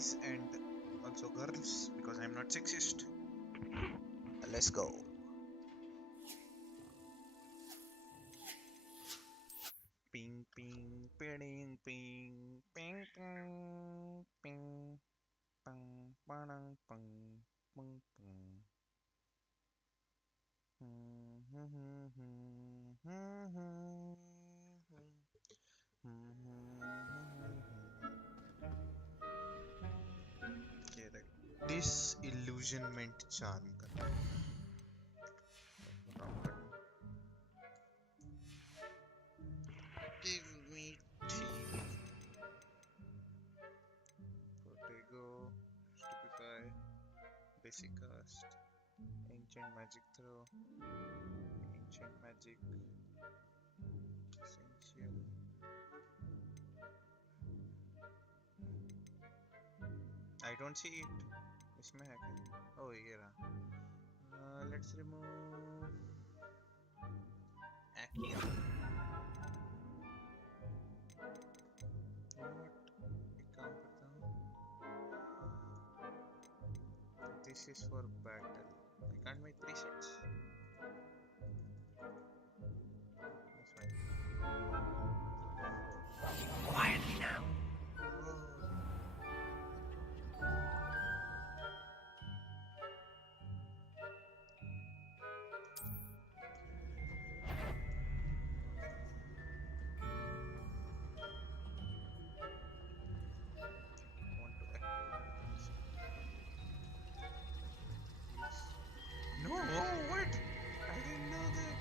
ladies and also girls because I'm not sexist. Let's go. Ping ping ping ping ping ping ping ping pang pang pang pang. Okay, the disillusionment charm करना है. Wrong button. Give me tea. Protego, Stupefy, Basic Cast, Ancient Magic Throw, Ancient Magic, Essential. I don't see it. इसमें है क्या? Oh, ये रहा. Let's remove Akia. You know what? एक काम करता हूँ. This is for battle. I can't make presets. That's fine. Quietly now. Whoa. Want to activate this? Please. No, what? I didn't know that.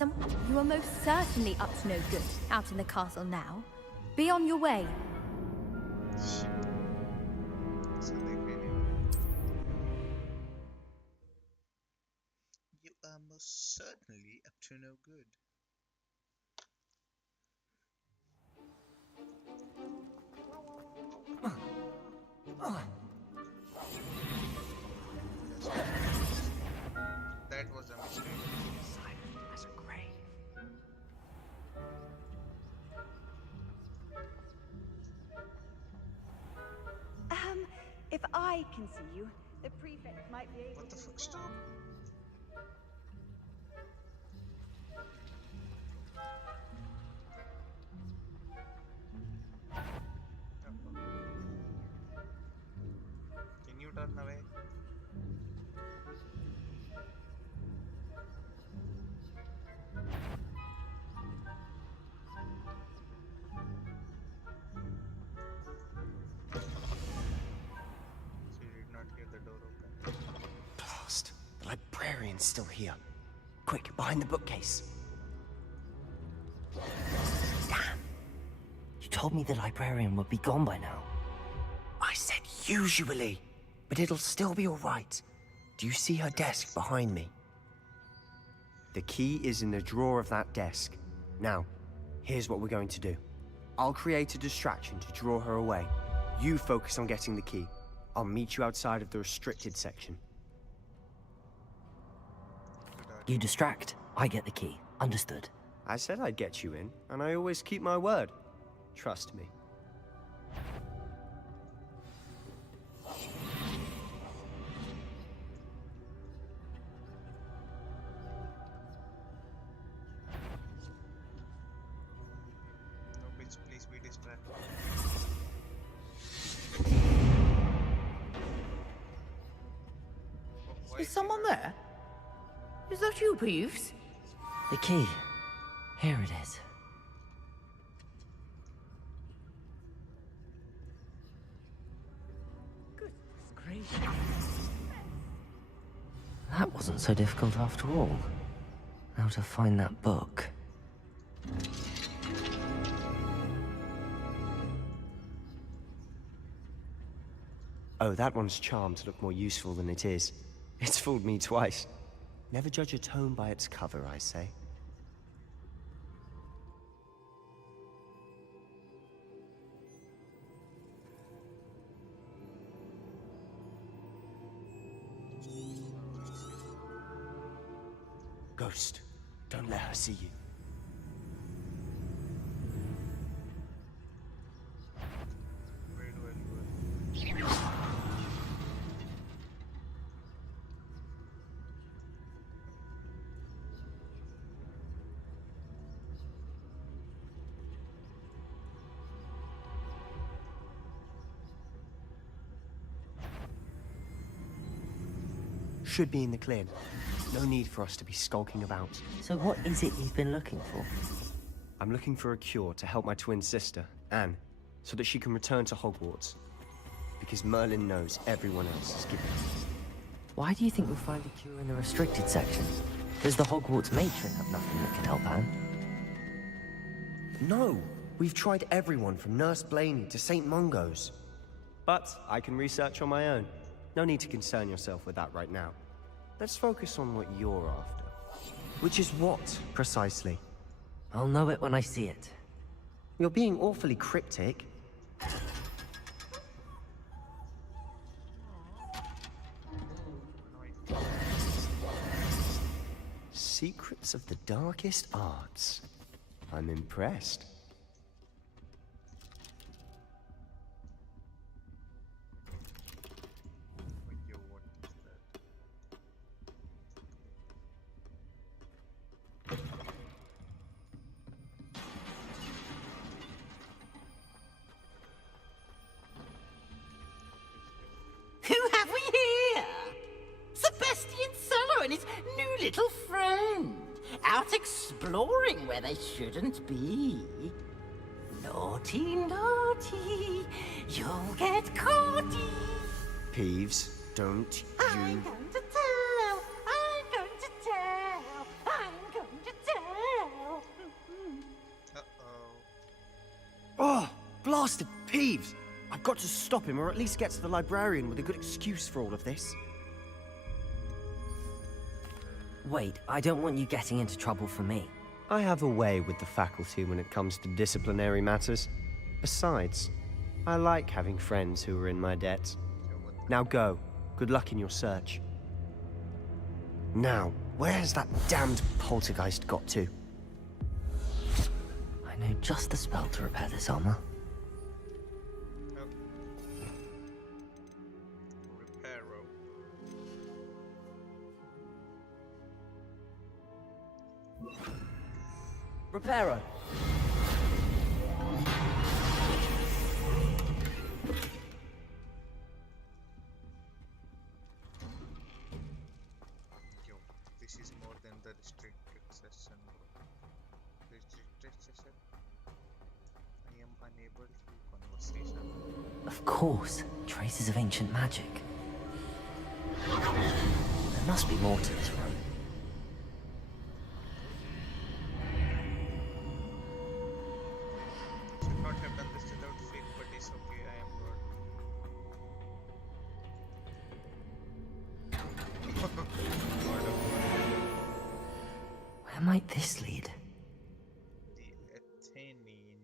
Oh, You are most certainly up to no good out in the castle now. Be on your way. shit. So they made it. You are most certainly up to no good. That was a mistake. Silent as a grave. If I can see you, the prefect might be able What the to. fuck? Stop. Can you turn away? She did not hear the door open. Blast. The librarian's still here. Quick, behind the bookcase. Damn. You told me the librarian would be gone by now. I said usually, but it'll still be all right. Do you see her desk behind me? The key is in the drawer of that desk. Now, here's what we're going to do. I'll create a distraction to draw her away. You focus on getting the key. I'll meet you outside of the restricted section. You distract, I get the key. Understood. I said I'd get you in, and I always keep my word. Trust me. No, bitch, please be distracted. Why Is she someone not- there? Is that you, Peeves? The key. Here it is. Goodness gracious. That wasn't so difficult after all. How to find that book. Oh, that one's charmed to look more useful than it is. It's fooled me twice. Never judge a tome by its cover, I say. ghost. Don't let her see you. Where do I go? Should be in the clear. No need for us to be skulking about. So what is it you've been looking for? I'm looking for a cure to help my twin sister, Anne, so that she can return to Hogwarts. Because Merlin knows everyone else is giving it. Why do you think we'll find a cure in the restricted section? Does the Hogwarts matron have nothing that can help Anne? No! We've tried everyone from Nurse Blaney to St. Mungo's. But I can research on my own. No need to concern yourself with that right now. Let's focus on what you're after. Which is what, precisely? I'll know it when I see it. You're being awfully cryptic. Secrets of the darkest arts. I'm impressed. Yo, what is that? Who have we here? Sebastian Cello and his new little friend. Out exploring where they shouldn't be. Naughty, naughty, you'll get caughty. Peeves, don't I'm you... going to tell, I'm going to tell, I'm going to tell. Uh-oh. Oh, blasted Peeves! I've got to stop him, or at least get to the librarian with a good excuse for all of this. Wait, I don't want you getting into trouble for me. I have a way with the faculty when it comes to disciplinary matters. Besides, I like having friends who are in my debt. Now go. Good luck in your search. Now, where's that damned poltergeist got to? I know just the spell to repair this armor. Oh. Reparo. Reparo! Yo, this is more than the restricted session. Restricted session? I am unable to conversation. Of course, traces of ancient magic. There must be more to this room. Should not have done this without faith, but it's okay, I am God. Where might this lead? The Athenian.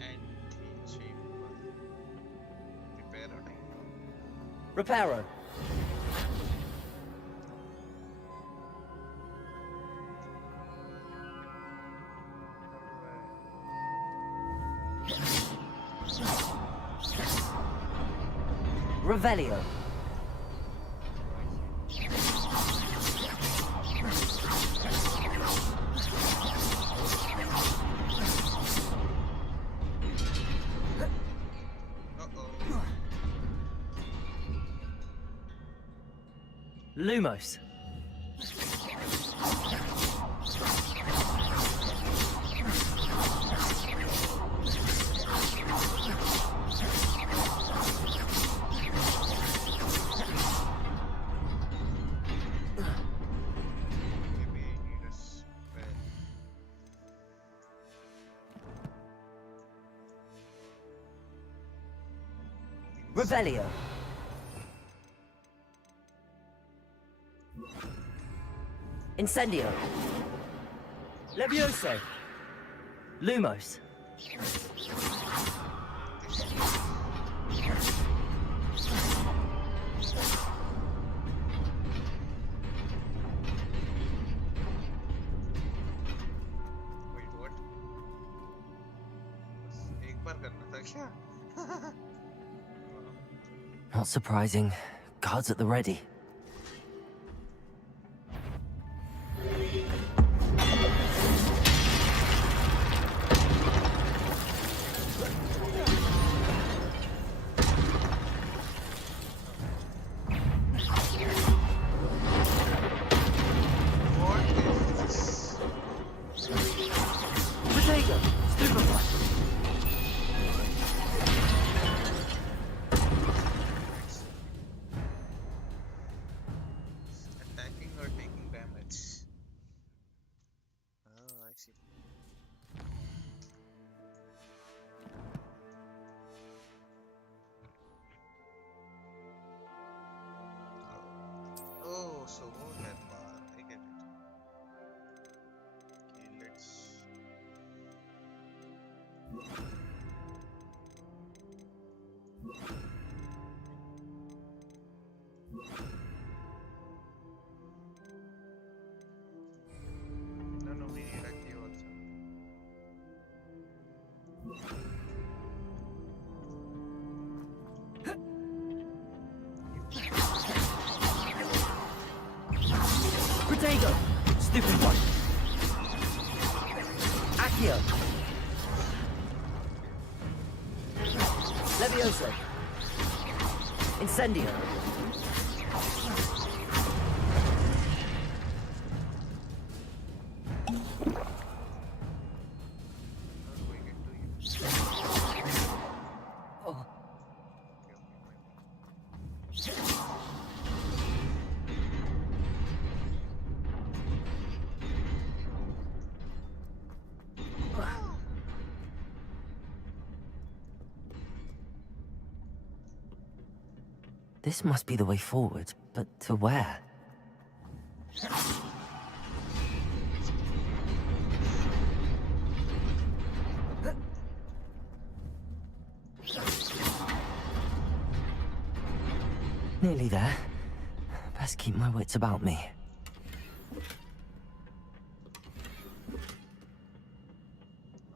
Anti-chamber. Prepare a Reparo! Revelio! Uh-oh. Lumos! Maybe I need a spell. Revelio! Incendio! Levioso! Lumos! This Wait, what? बस एक बार करना था क्या? Not surprising. Guards at the ready. What is this? Protego! Stupefy! Attacking or taking damage? Oh, I see. Oh, so more headbar. I get it. Okay, let's. No, no, we need a key also. Protego! Stupefy! Accio! Levioso! Incendio! How do I get to you? Oh, Okay, okay, my bad. this must be the way forward, but to where? Nearly there. Best keep my wits about me.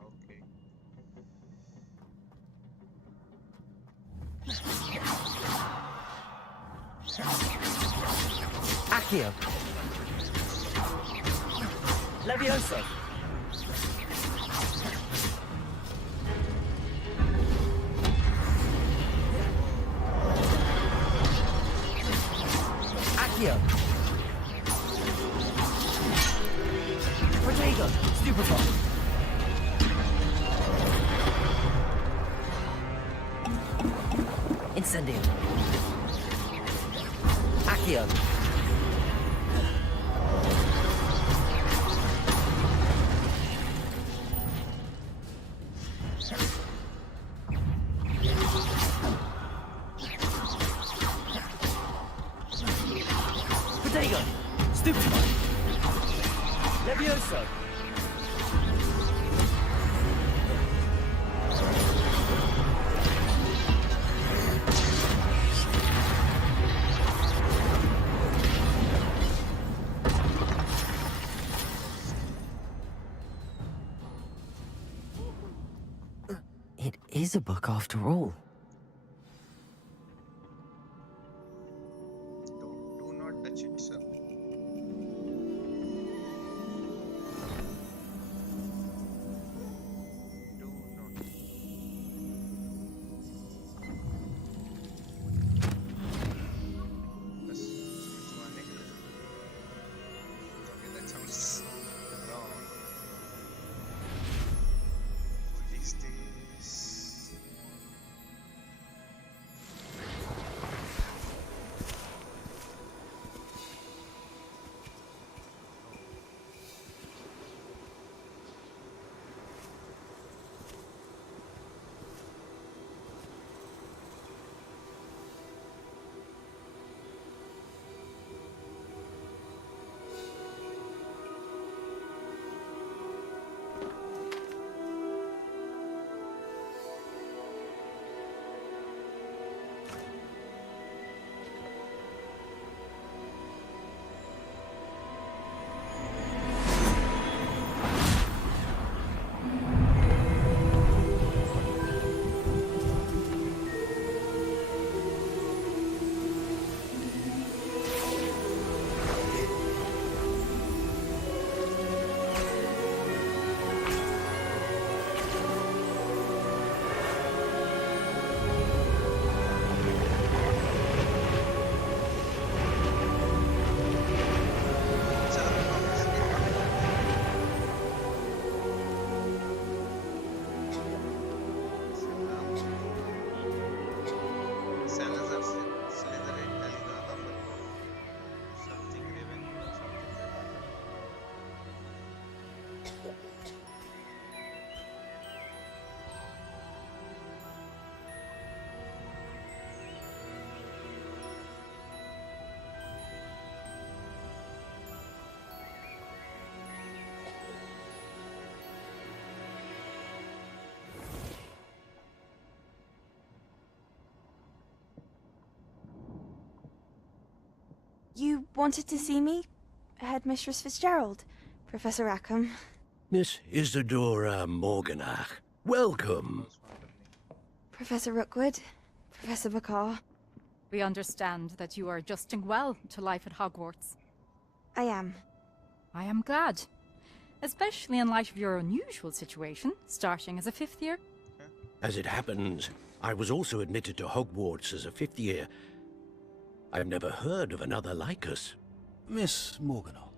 Okay. Accio! Levioso! Accio! Protego! Stupefy! Incendio! Accio! Protego! Stupefy! Levioso! It is a book after all. Do not touch it, sir. Do not. बस छुआने के लिए. Okay, that sounds wrong. What is this? You wanted to see me? Headmistress Fitzgerald, Professor Rackham. Miss Isadora Morganach, welcome. Was found a name. Professor Rookwood, Professor Bakar. We understand that you are adjusting well to life at Hogwarts. I am. I am glad. Especially in light of your unusual situation, starting as a 5th year. As it happens, I was also admitted to Hogwarts as a 5th year. I've never heard of another like us. Miss Morganach,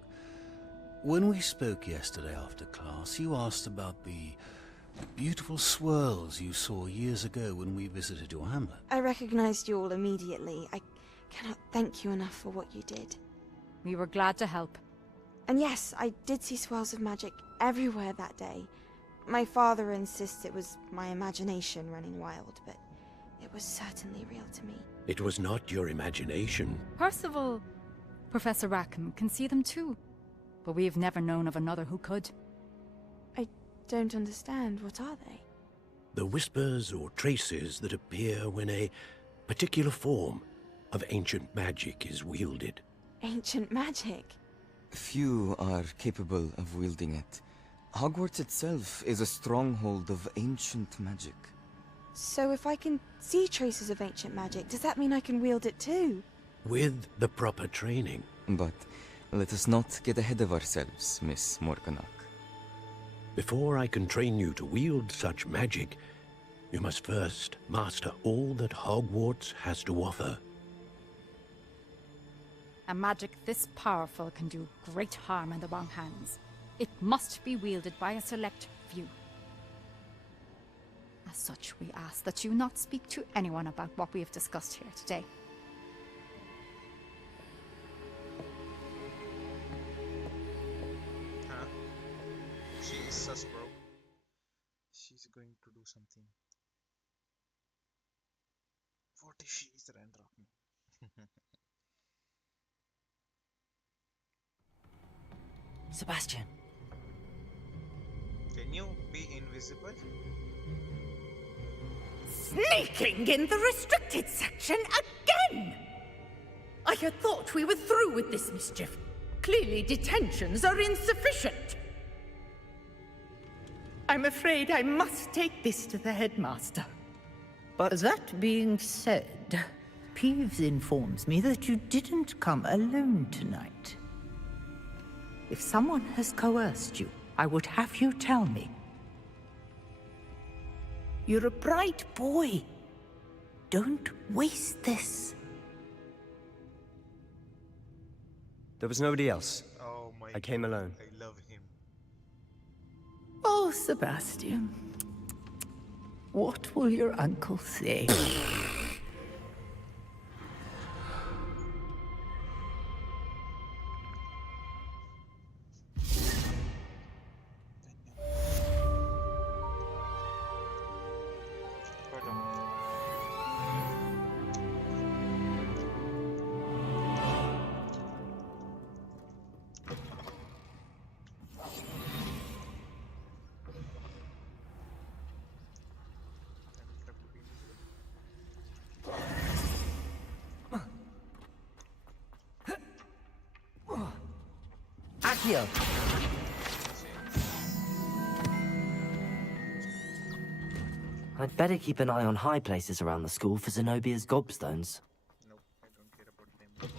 when we spoke yesterday after class, you asked about the beautiful swirls you saw years ago when we visited your hamlet. I recognized you all immediately. I cannot thank you enough for what you did. We were glad to help. And yes, I did see swirls of magic everywhere that day. My father insists it was my imagination running wild, but it was certainly real to me. It was not your imagination. Percival, Professor Rackham can see them too. But we have never known of another who could. I don't understand. What are they? The whispers or traces that appear when a particular form of ancient magic is wielded. Ancient magic? Few are capable of wielding it. Hogwarts itself is a stronghold of ancient magic. So if I can see traces of ancient magic, does that mean I can wield it too? With the proper training. But let us not get ahead of ourselves, Miss Morganach. Before I can train you to wield such magic, you must first master all that Hogwarts has to offer. A magic this powerful can do great harm in the wrong hands. It must be wielded by a select few. As such, we ask that you not speak to anyone about what we have discussed here today. Huh? She is sus, bro. She's going to do something. What if she is Randrachen? Sebastian, Can you be invisible? Sneaking in the restricted section again! I had thought we were through with this mischief. Clearly detentions are insufficient. I'm afraid I must take this to the headmaster. But that being said, Peeves informs me that you didn't come alone tonight. If someone has coerced you, I would have you tell me. You're a bright boy. Don't waste this. There was nobody else. Oh my I came alone. I love him. Oh, Sebastian. What will your uncle say? Accio! I'd better keep an eye on high places around the school for Zenobia's gobstones. Nope, I don't care about them.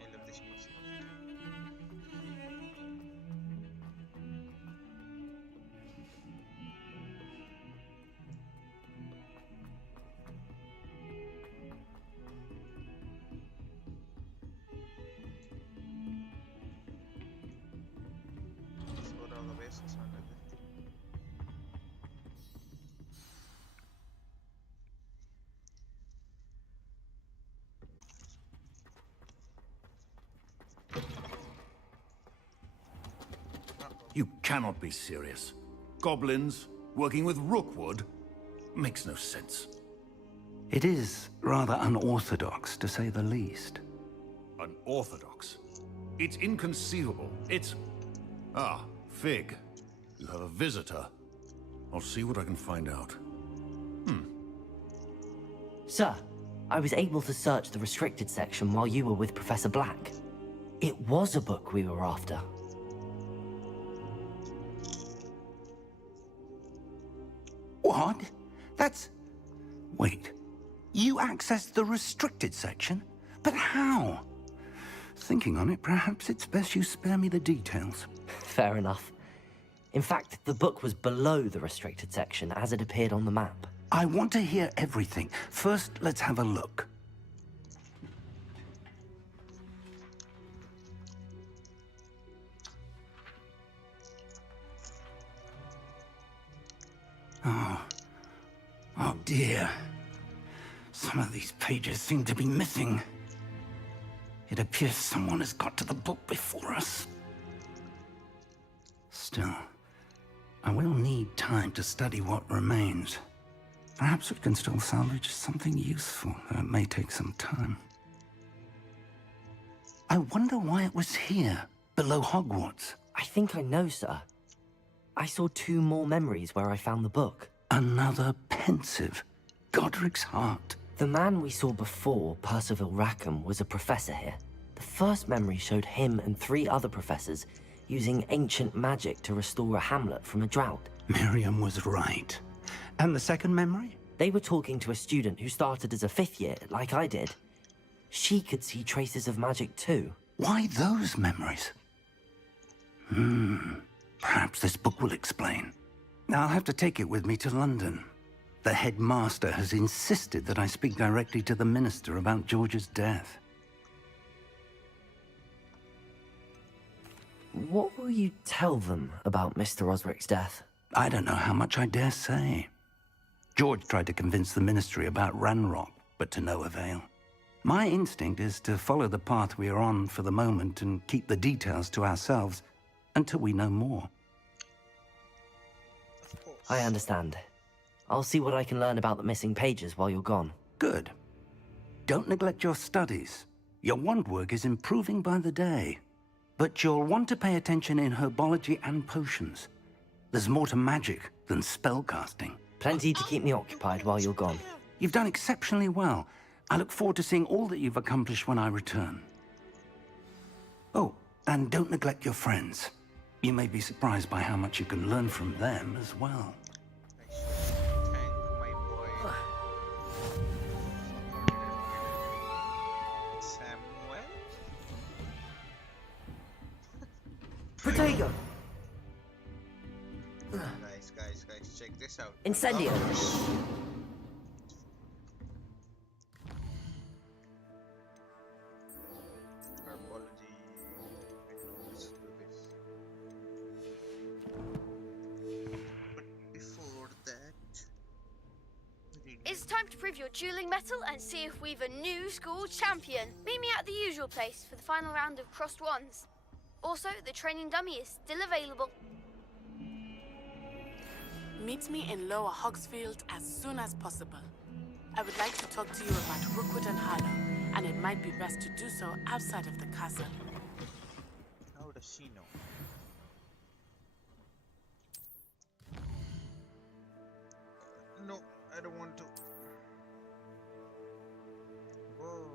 I love this music. You cannot be serious. Goblins working with Rookwood? Makes no sense. It is rather unorthodox, to say the least. Unorthodox? It's inconceivable. It's... Ah, Fig. You have a visitor. I'll see what I can find out. Sir, I was able to search the restricted section while you were with Professor Black. It was a book we were after. What? That's... Wait. You accessed the restricted section? But how? Thinking on it, perhaps it's best you spare me the details. Fair enough. In fact, the book was below the restricted section as it appeared on the map. I want to hear everything. First, let's have a look. Oh dear. Some of these pages seem to be missing. It appears someone has got to the book before us. Still, I will need time to study what remains. Perhaps we can still salvage something useful, though it may take some time. I wonder why it was here, below Hogwarts. I think I know, sir. I saw 2 more memories where I found the book. Another pensive. Godric's heart. The man we saw before, Percival Rackham, was a professor here. The first memory showed him and 3 other professors using ancient magic to restore a hamlet from a drought. Miriam was right. And the second memory? They were talking to a student who started as a 5th year, like I did. She could see traces of magic too. Why those memories? Perhaps this book will explain. I'll have to take it with me to London. The headmaster has insisted that I speak directly to the minister about George's death. What will you tell them about Mr. Osric's death? I don't know how much I dare say. George tried to convince the ministry about Ranrock, but to no avail. My instinct is to follow the path we are on for the moment and keep the details to ourselves until we know more. I understand. I'll see what I can learn about the missing pages while you're gone. Good. Don't neglect your studies. Your wand work is improving by the day. But you'll want to pay attention in herbology and potions. There's more to magic than spellcasting. Plenty to keep me occupied while you're gone. You've done exceptionally well. I look forward to seeing all that you've accomplished when I return. Oh, and don't neglect your friends. You may be surprised by how much you can learn from them as well. Thank my boy Samuel. Protego! Guys, check this out. Incendio! Herbology. Let's do this. But before that, It's time to prove your dueling mettle and see if we've a new school champion. Meet me at the usual place for the final round of crossed wands. Also, the training dummy is still available. Meet me in Lower Hogsfield as soon as possible. I would like to talk to you about Rookwood and Harlow, and it might be best to do so outside of the castle. how does she know? No, I don't want to. Whoa.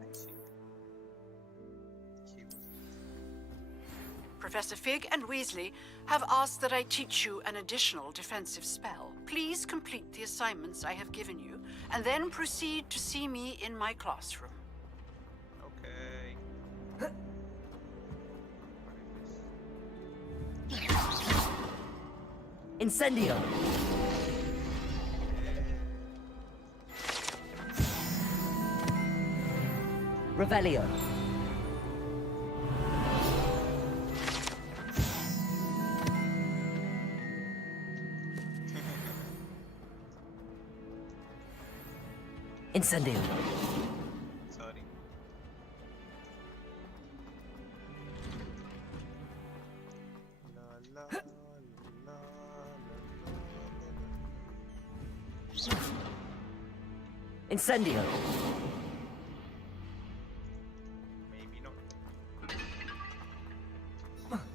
I see. Cute. Professor Fig and Weasley have asked that I teach you an additional defensive spell. Please complete the assignments I have given you, and then proceed to see me in my classroom. Okay. Incendio! Revelio! Incendio! Incendio. Maybe not.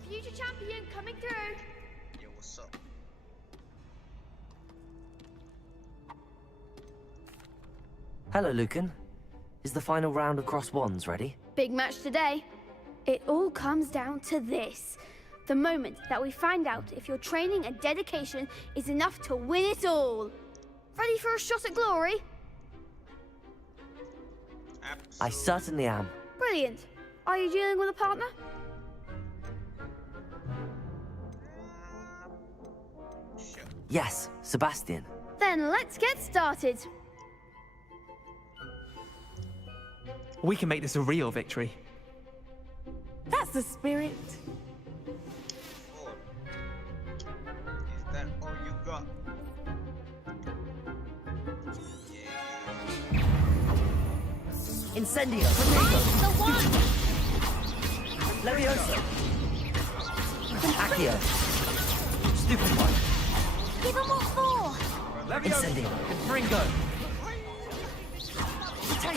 Future champion coming through. Yo, what's up? Hello, Lucan. Is the final round across wands ready? Big match today. It all comes down to this. The moment that we find out if your training and dedication is enough to win it all. Ready for a shot at glory? I certainly am. Brilliant. Are you dealing with a partner? Yes, Sebastian. Then let's get started. We can make this a real victory. That's the spirit. Is that all you got? Incendio. The one. Levioso. Accio. Stupefy. Give him what for. Incendio. Ringo.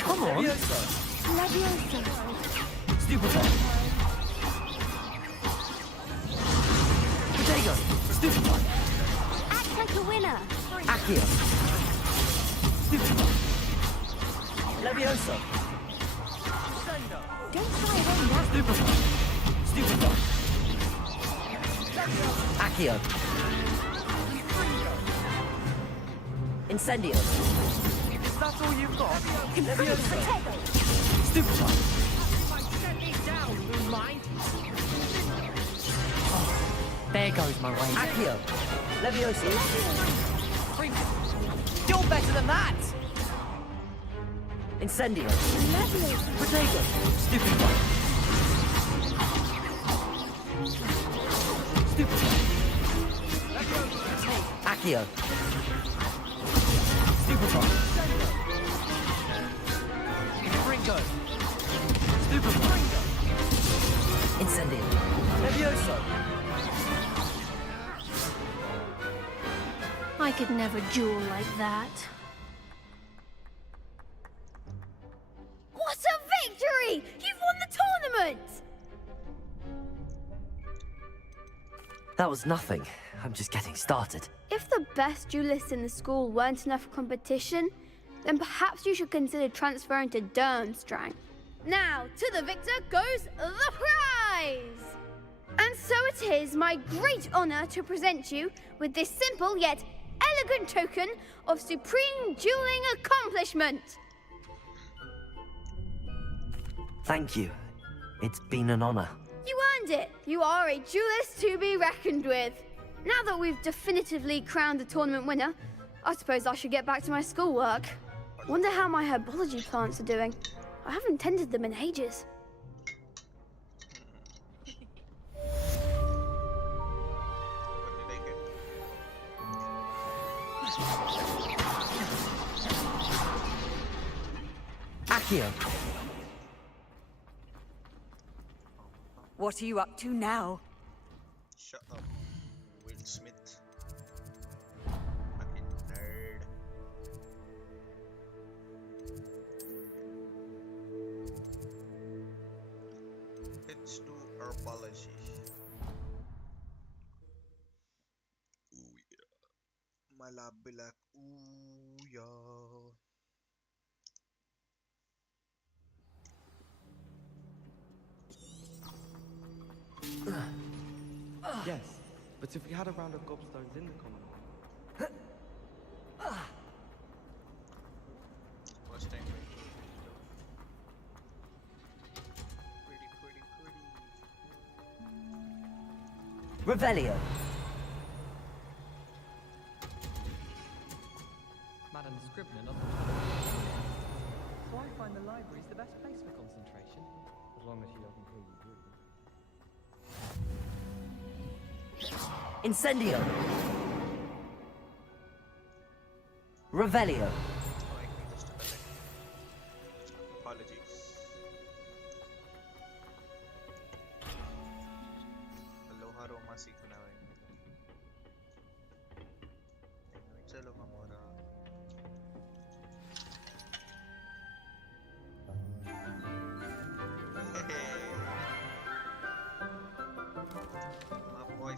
Come on. Levioso. Stupefy. Potato. Stupefy. Act like a winner. Accio. Stupefy. Levioso. Don't try home now. Stupefy. Stupefy. Accio. Incendio. Is that all you've got? Levioso. Stupefy. Set me down, Moonlight. There goes my way. Accio. Levioso. You're better than that! Incendio. Potato. Stupefy. Stupefy. Accio. Stupefy. Ringo. Stupefy. Incendio. Levioso. I could never duel like that. What a victory! You've won the tournament! That was nothing. I'm just getting started. If the best duelists in the school weren't enough for competition, then perhaps you should consider transferring to Durmstrang. Now, to the victor goes the prize! And so it is my great honor to present you with this simple yet elegant token of supreme dueling accomplishment. Thank you. It's been an honor. You earned it. You are a duelist to be reckoned with. Now that we've definitively crowned the tournament winner, I suppose I should get back to my schoolwork. Wonder how my herbology plants are doing. I haven't tended them in ages. Accio. What are you up to now? Shut up, Will Smith. Fucking nerd. Let's do herbology. Ooh yeah. My lab be like, ooh yeah. Yes, but if we had a round of gobstones in the common hall. First time. Pretty. Revelio. Madam Scribner, not so I find the library's the best place for concentration, as long as she doesn't hear you breathe. Incendio. Revelio. Apologies. Aloha Roma सीखना है चलो हमारा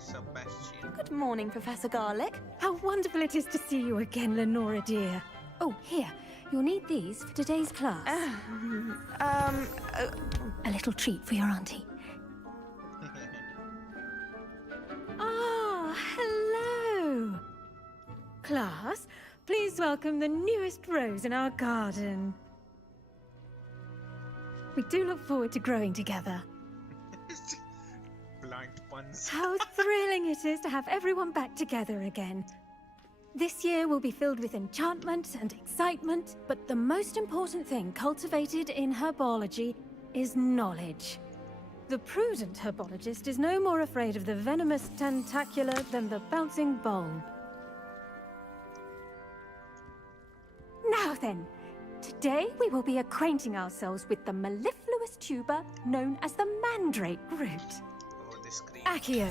Sebastian. Good morning, Professor Garlick. How wonderful it is to see you again, Lenora dear. Oh, here. You'll need these for today's class. A little treat for your auntie. Ah, hello. Class, please welcome the newest rose in our garden. We do look forward to growing together. Blind puns. How thrilling it is to have everyone back together again. This year will be filled with enchantment and excitement, but the most important thing cultivated in herbology is knowledge. The prudent herbologist is no more afraid of the venomous tentacula than the bouncing bulb. Now then, today we will be acquainting ourselves with the mellifluous tuber known as the mandrake root. Accio.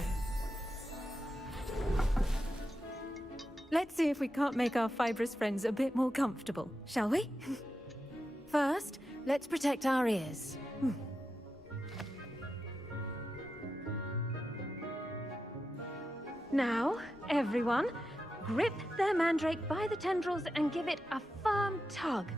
Let's see if we can't make our fibrous friends a bit more comfortable, shall we? First, let's protect our ears. Now, everyone, grip their mandrake by the tendrils and give it a firm tug.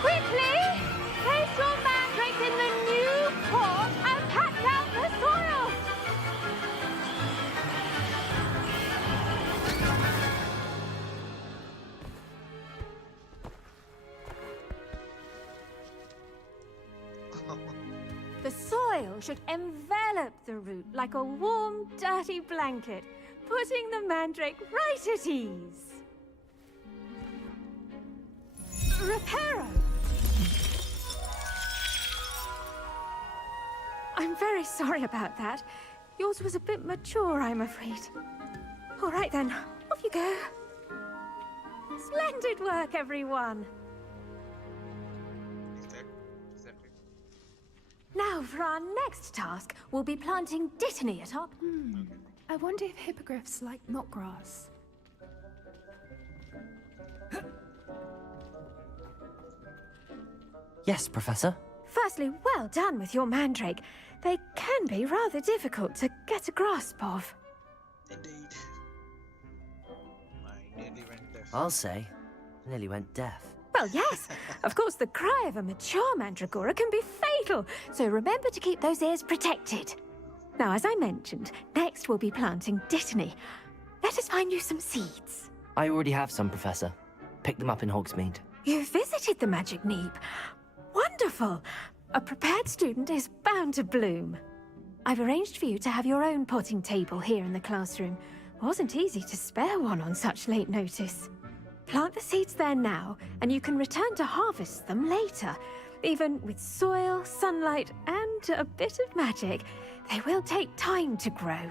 Quickly! Place your mandrake in the new pot and pack out the soil! The soil should envelop the root like a warm, dirty blanket, putting the mandrake right at ease. Reparo! I'm very sorry about that. Yours was a bit mature, I'm afraid. All right then, off you go. Splendid work, everyone! Now, for our next task, we'll be planting dittany atop. I wonder if hippogriffs like knotgrass. Yes, Professor. Firstly, well done with your mandrake. They can be rather difficult to get a grasp of. Indeed. I nearly went deaf. I'll say. I nearly went deaf. Well, yes. Of course, the cry of a mature mandragora can be fatal, so remember to keep those ears protected. Now, as I mentioned, next we'll be planting dittany. Let us find you some seeds. I already have some, Professor. Picked them up in Hogsmeade. You visited the Magic Neep. Wonderful! A prepared student is bound to bloom. I've arranged for you to have your own potting table here in the classroom. Wasn't easy to spare one on such late notice. Plant the seeds there now, and you can return to harvest them later. Even with soil, sunlight, and a bit of magic, they will take time to grow.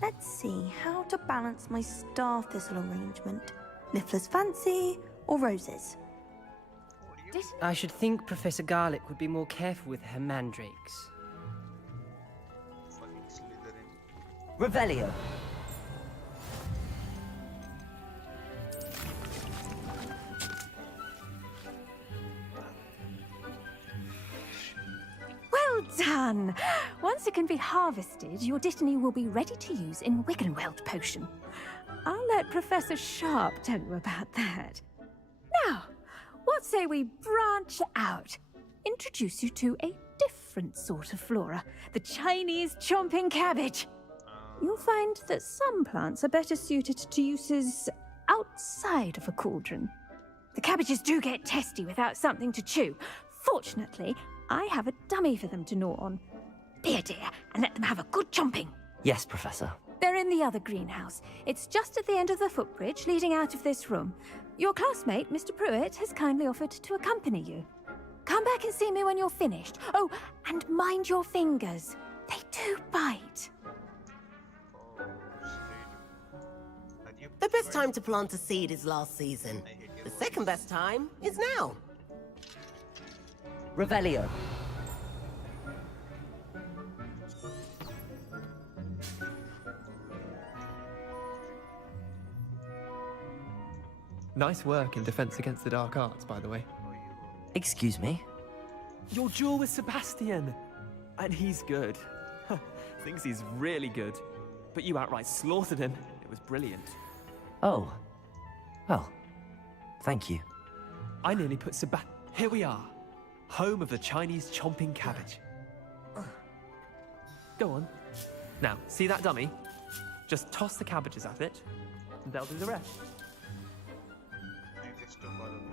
Let's see how to balance my star thistle arrangement. Niffler's fancy or roses? I should think Professor Garlick would be more careful with her mandrakes. Fucking Slytherin. Revelio. Well done! Once it can be harvested, your dittany will be ready to use in Wiggenweld potion. I'll let Professor Sharp tell you about that. Now, what say we branch out? Introduce you to a different sort of flora, the Chinese chomping cabbage. You'll find that some plants are better suited to uses outside of a cauldron. The cabbages do get testy without something to chew. Fortunately, I have a dummy for them to gnaw on. Be a dear and let them have a good chomping. Yes, Professor. They're in the other greenhouse. It's just at the end of the footbridge leading out of this room. Your classmate, Mr. Pruitt, has kindly offered to accompany you. Come back and see me when you're finished. Oh, and mind your fingers. They do bite. The best time to plant a seed is last season. The second best time is now. Revelio. Nice work in Defense Against the Dark Arts, by the way. Excuse me? Your duel with Sebastian! And he's good. Thinks he's really good. But you outright slaughtered him. It was brilliant. Oh. Well, thank you. I nearly put Here we are. Home of the Chinese chomping cabbage. Go on. Now, see that dummy? Just toss the cabbages at it, and they'll do the rest. I just took all of them.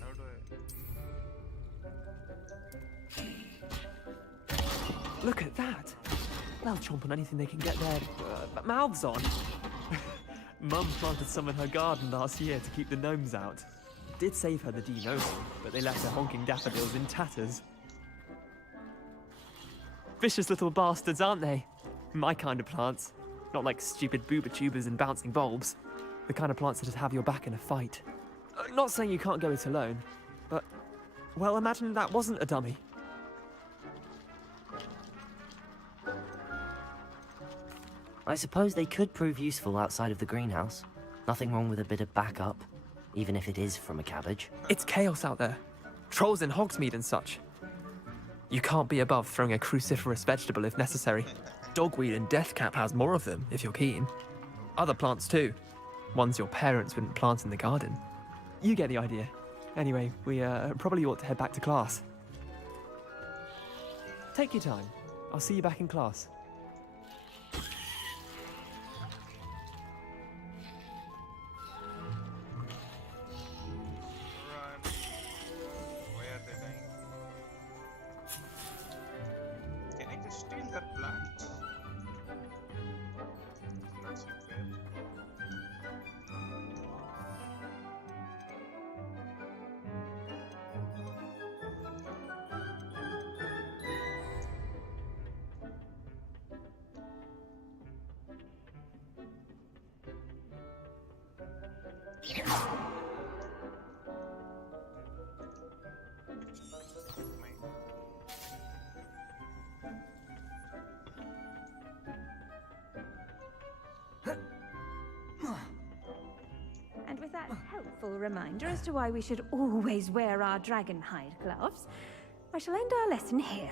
How do I... Look at that! They'll chomp on anything they can get their mouths on. Mum planted some in her garden last year to keep the gnomes out. Did save her the denosing, but they left her honking daffodils in tatters. Vicious little bastards, aren't they? My kind of plants. Not like stupid booba tubers and bouncing bulbs. The kind of plants that'd have your back in a fight. Not saying you can't go it alone, but... Well, imagine that wasn't a dummy. I suppose they could prove useful outside of the greenhouse. Nothing wrong with a bit of backup, even if it is from a cabbage. It's chaos out there. Trolls in Hogsmeade and such. You can't be above throwing a cruciferous vegetable if necessary. Dogweed and deathcap has more of them, if you're keen. Other plants too. Ones your parents wouldn't plant in the garden. You get the idea. Anyway, we probably ought to head back to class. Take your time. I'll see you back in class. And with that helpful reminder as to why we should always wear our dragon hide gloves, I shall end our lesson here.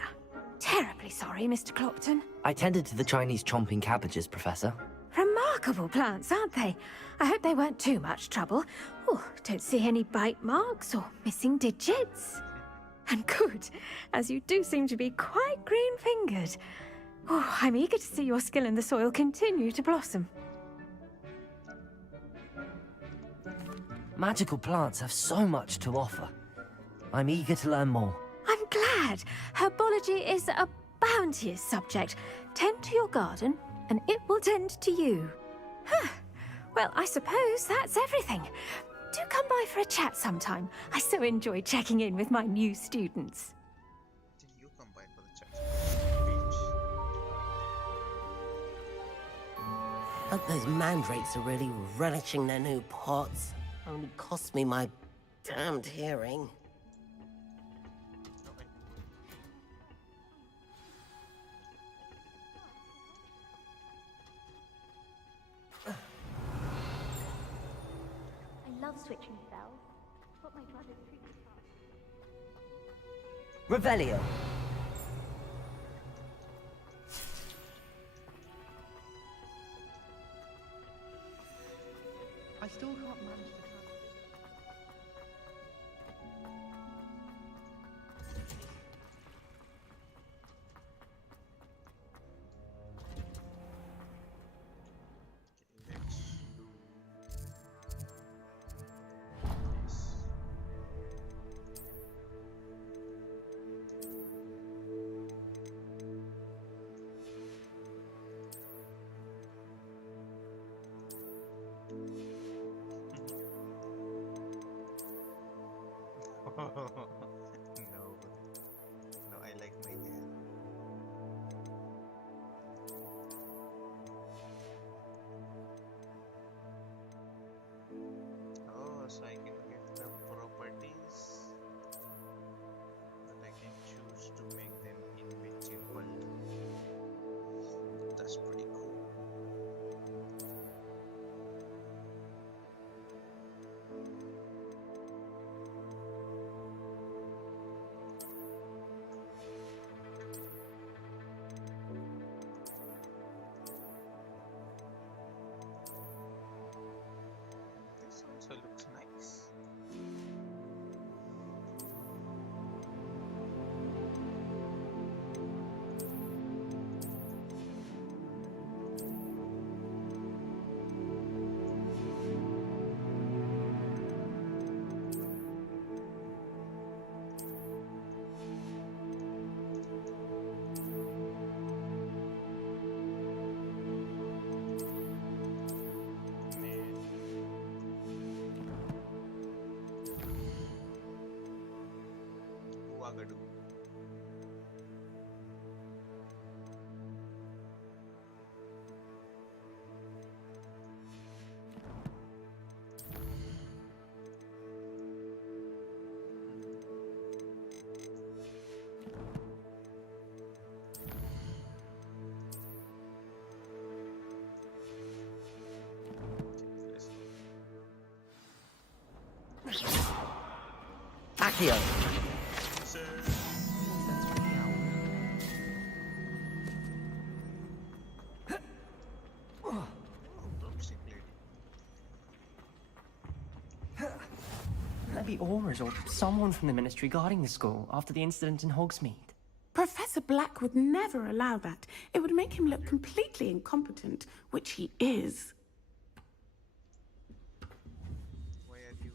Terribly sorry, Mr. Clopton. I tended to the Chinese chomping cabbages, Professor. Remarkable plants, aren't they? I hope they weren't too much trouble. Oh, don't see any bite marks or missing digits. And good, as you do seem to be quite green-fingered. Oh, I'm eager to see your skill in the soil continue to blossom. Magical plants have so much to offer. I'm eager to learn more. I'm glad. Herbology is a bounteous subject. Tend to your garden, and it will tend to you. Huh. Well, I suppose that's everything. Do come by for a chat sometime. I so enjoy checking in with my new students. You come by for the chat. Hope those mandrakes are really relishing their new pots. Only cost me my damned hearing. I love switching spells. What my brother's previous Revelio. I still can't manage to... No, I like my hair. Oh, so I can get the properties. Accio. Maybe Aura's or someone from the Ministry guarding the school after the incident in Hogsmeade. Professor Black would never allow that. It would make him look completely incompetent, which he is. Why are you?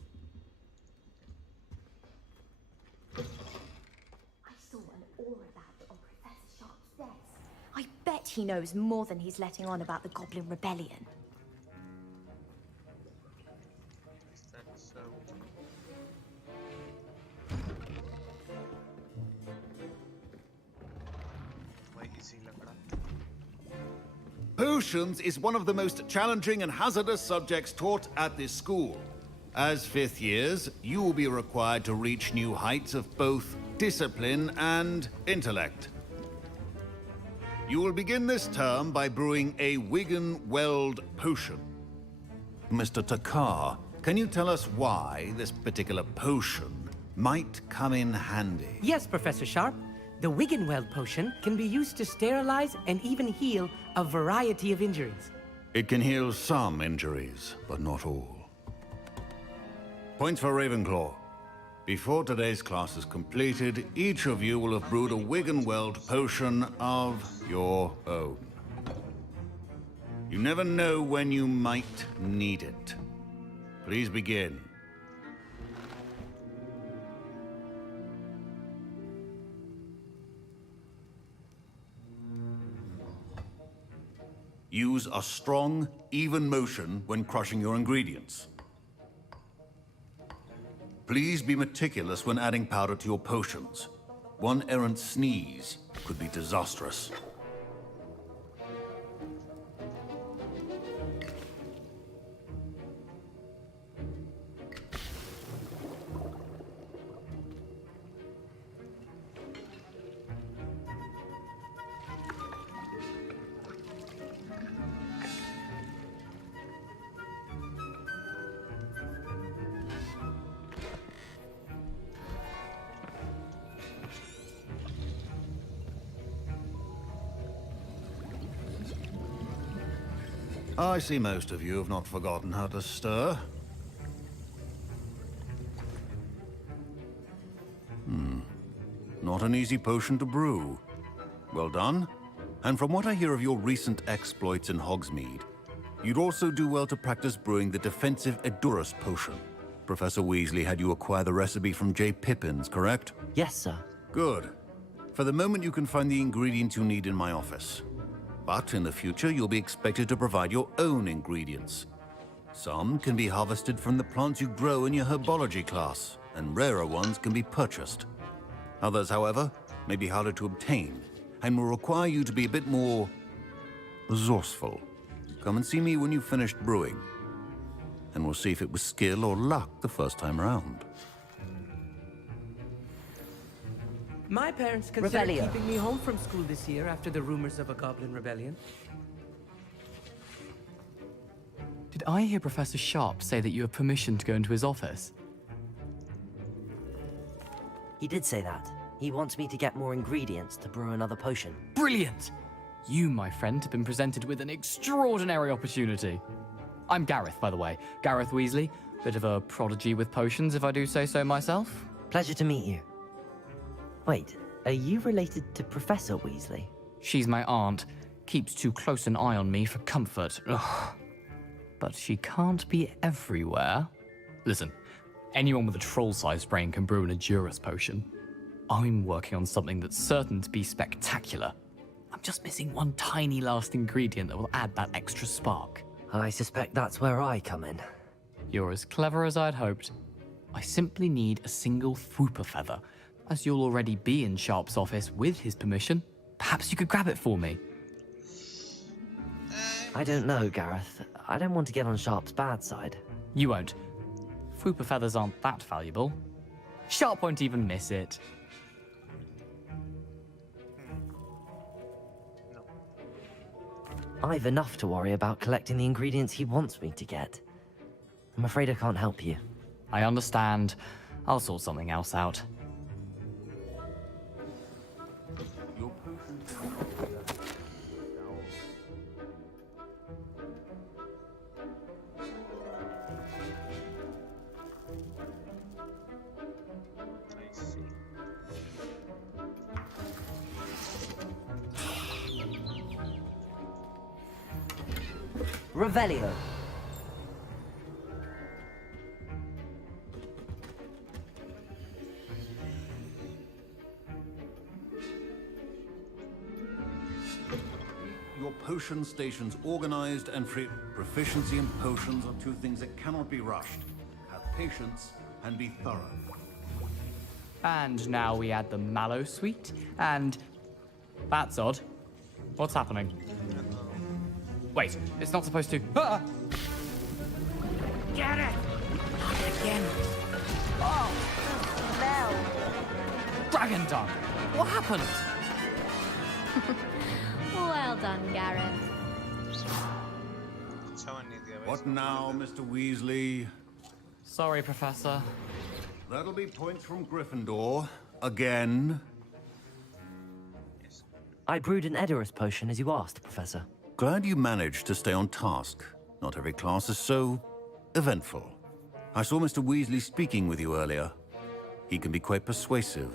I saw an aura badge on Professor Sharp's desk. I bet he knows more than he's letting on about the Goblin Rebellion. Is that so? Why is he Lakra? Potions is one of the most challenging and hazardous subjects taught at this school. As fifth years, you will be required to reach new heights of both discipline and intellect. You will begin this term by brewing a Wiggenweld potion. Mr. Takar, can you tell us why this particular potion might come in handy? Yes, Professor Sharp. The Wiggenweld potion can be used to sterilize and even heal a variety of injuries. It can heal some injuries, but not all. Points for Ravenclaw. Before today's class is completed, each of you will have brewed a Wiggenweld potion of your own. You never know when you might need it. Please begin. Use a strong, even motion when crushing your ingredients. Please be meticulous when adding powder to your potions. One errant sneeze could be disastrous. I see most of you have not forgotten how to stir. Not an easy potion to brew. Well done. And from what I hear of your recent exploits in Hogsmeade, you'd also do well to practice brewing the defensive Edurus potion. Professor Weasley had you acquire the recipe from J. Pippins, correct? Yes, sir. Good. For the moment, you can find the ingredients you need in my office. But in the future, you'll be expected to provide your own ingredients. Some can be harvested from the plants you grow in your herbology class, and rarer ones can be purchased. Others, however, may be harder to obtain, and will require you to be a bit more resourceful. Come and see me when you've finished brewing, and we'll see if it was skill or luck the first time around. My parents considered Revelio. keeping me home from school this year after the rumors of a Goblin Rebellion. Did I hear Professor Sharp say that you have permission to go into his office? He did say that. He wants me to get more ingredients to brew another potion. Brilliant! You, my friend, have been presented with an extraordinary opportunity. I'm Gareth, by the way. Gareth Weasley. Bit of a prodigy with potions, if I do say so myself. Pleasure to meet you. Wait, are you related to Professor Weasley? She's my aunt. Keeps too close an eye on me for comfort. Ugh. But she can't be everywhere. Listen, anyone with a troll-sized brain can brew an Edurus potion. I'm working on something that's certain to be spectacular. I'm just missing one tiny last ingredient that will add that extra spark. I suspect that's where I come in. You're as clever as I'd hoped. I simply need a single Fwooper feather. As you'll already be in Sharp's office with his permission, perhaps you could grab it for me. I don't know, Gareth. I don't want to get on Sharp's bad side. You won't. Fwooper feathers aren't that valuable. Sharp won't even miss it. I've enough to worry about collecting the ingredients he wants me to get. I'm afraid I can't help you. I understand. I'll sort something else out. Your potion. I see. Revelio. Your potion station's organized and free. Proficiency in potions are two things that cannot be rushed. Have patience and be thorough. And now we add the mallow sweet, and... That's odd. What's happening? Wait, it's not supposed to... Ah! Get it! Not again. Oh, the smell. Dragon dung! What happened? Well done, Gareth. What now, Mr. Weasley? Sorry, Professor. That'll be points from Gryffindor. Again. I brewed an Edorus potion as you asked, Professor. Glad you managed to stay on task. Not every class is so eventful. I saw Mr. Weasley speaking with you earlier. He can be quite persuasive.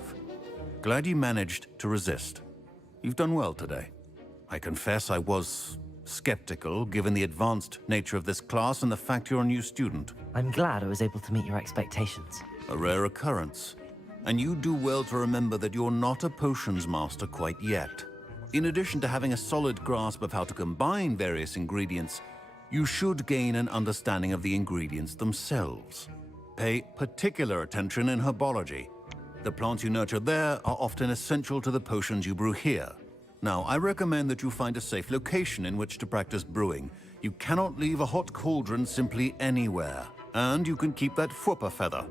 Glad you managed to resist. You've done well today. I confess I was skeptical, given the advanced nature of this class and the fact you're a new student. I'm glad I was able to meet your expectations. A rare occurrence. And you do well to remember that you're not a potions master quite yet. In addition to having a solid grasp of how to combine various ingredients, you should gain an understanding of the ingredients themselves. Pay particular attention in herbology. The plants you nurture there are often essential to the potions you brew here. Now, I recommend that you find a safe location in which to practice brewing. You cannot leave a hot cauldron simply anywhere. And you can keep that Fwooper feather.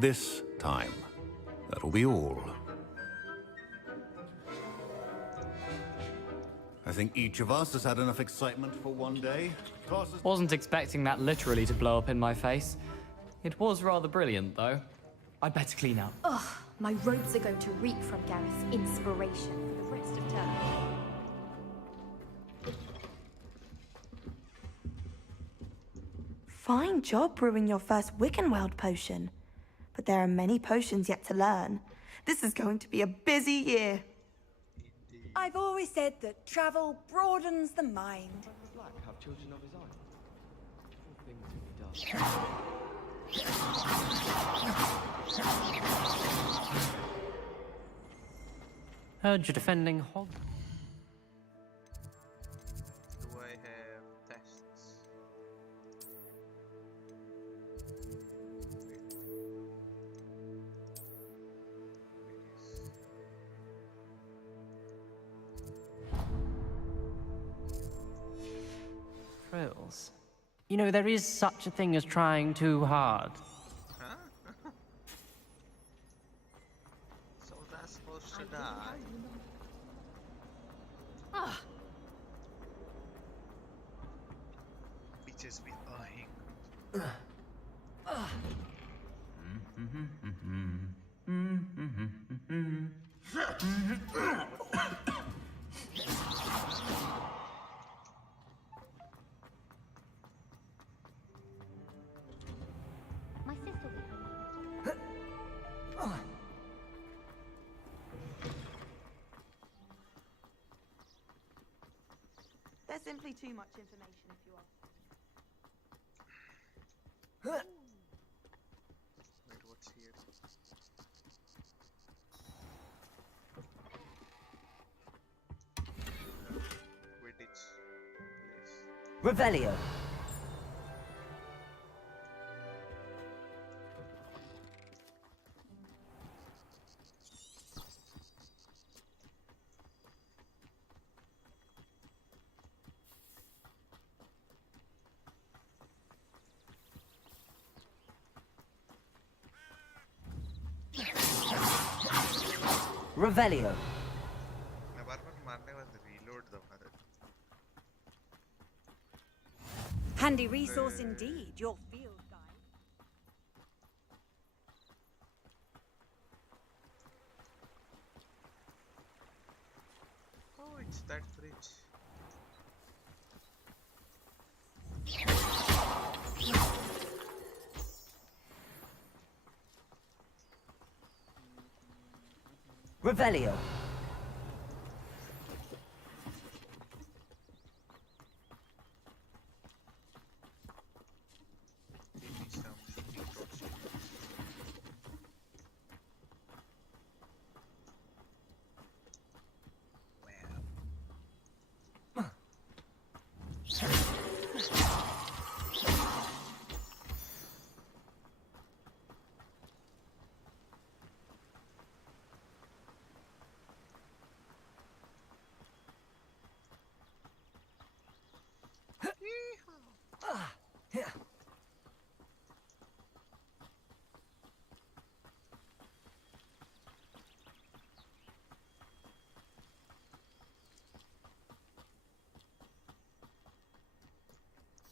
This time. That'll be all. I think each of us has had enough excitement for one day. Classes... Wasn't expecting that literally to blow up in my face. It was rather brilliant, though. I'd better clean up. Ugh, my robes are going to reek from Gareth's inspiration for the rest of term. Fine job brewing your first Wiccanweld potion. But there are many potions yet to learn. This is going to be a busy year. I've always said that travel broadens the mind. Black have children of his own. All things he does. Heard you're defending Hog. Do I have tests? Thrills. You know, there is such a thing as trying too hard. Huh? So that's supposed to die. Ah, Bitches with eyeing. my sister will. There's simply too much information if you ask. Wait, what's here? Quidditch. Place. Revelio. Revelio. मैं बार-बार मारने वाला reload दबा देता Handy resource indeed, your field guide. What's that bridge? Revelio. Give me some deep roasted.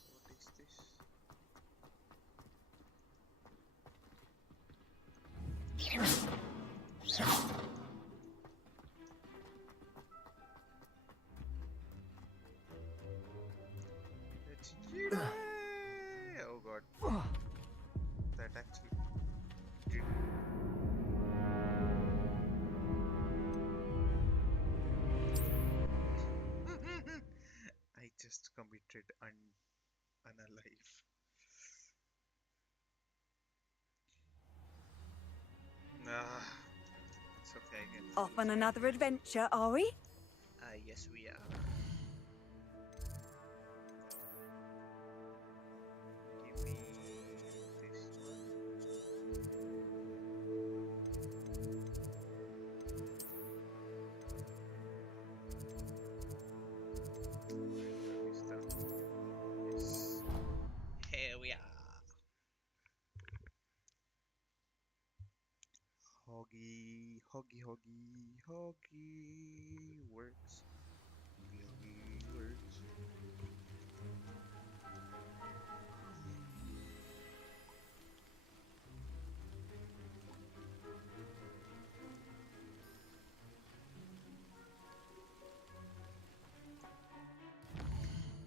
What is this? It's oh god. That actually did. I just committed unalive. Ah, it's okay, I get Off on another adventure, are we? yes, we are. Give me this one. Is that? Yes. Here we are. Hoggy works. Hoggy works.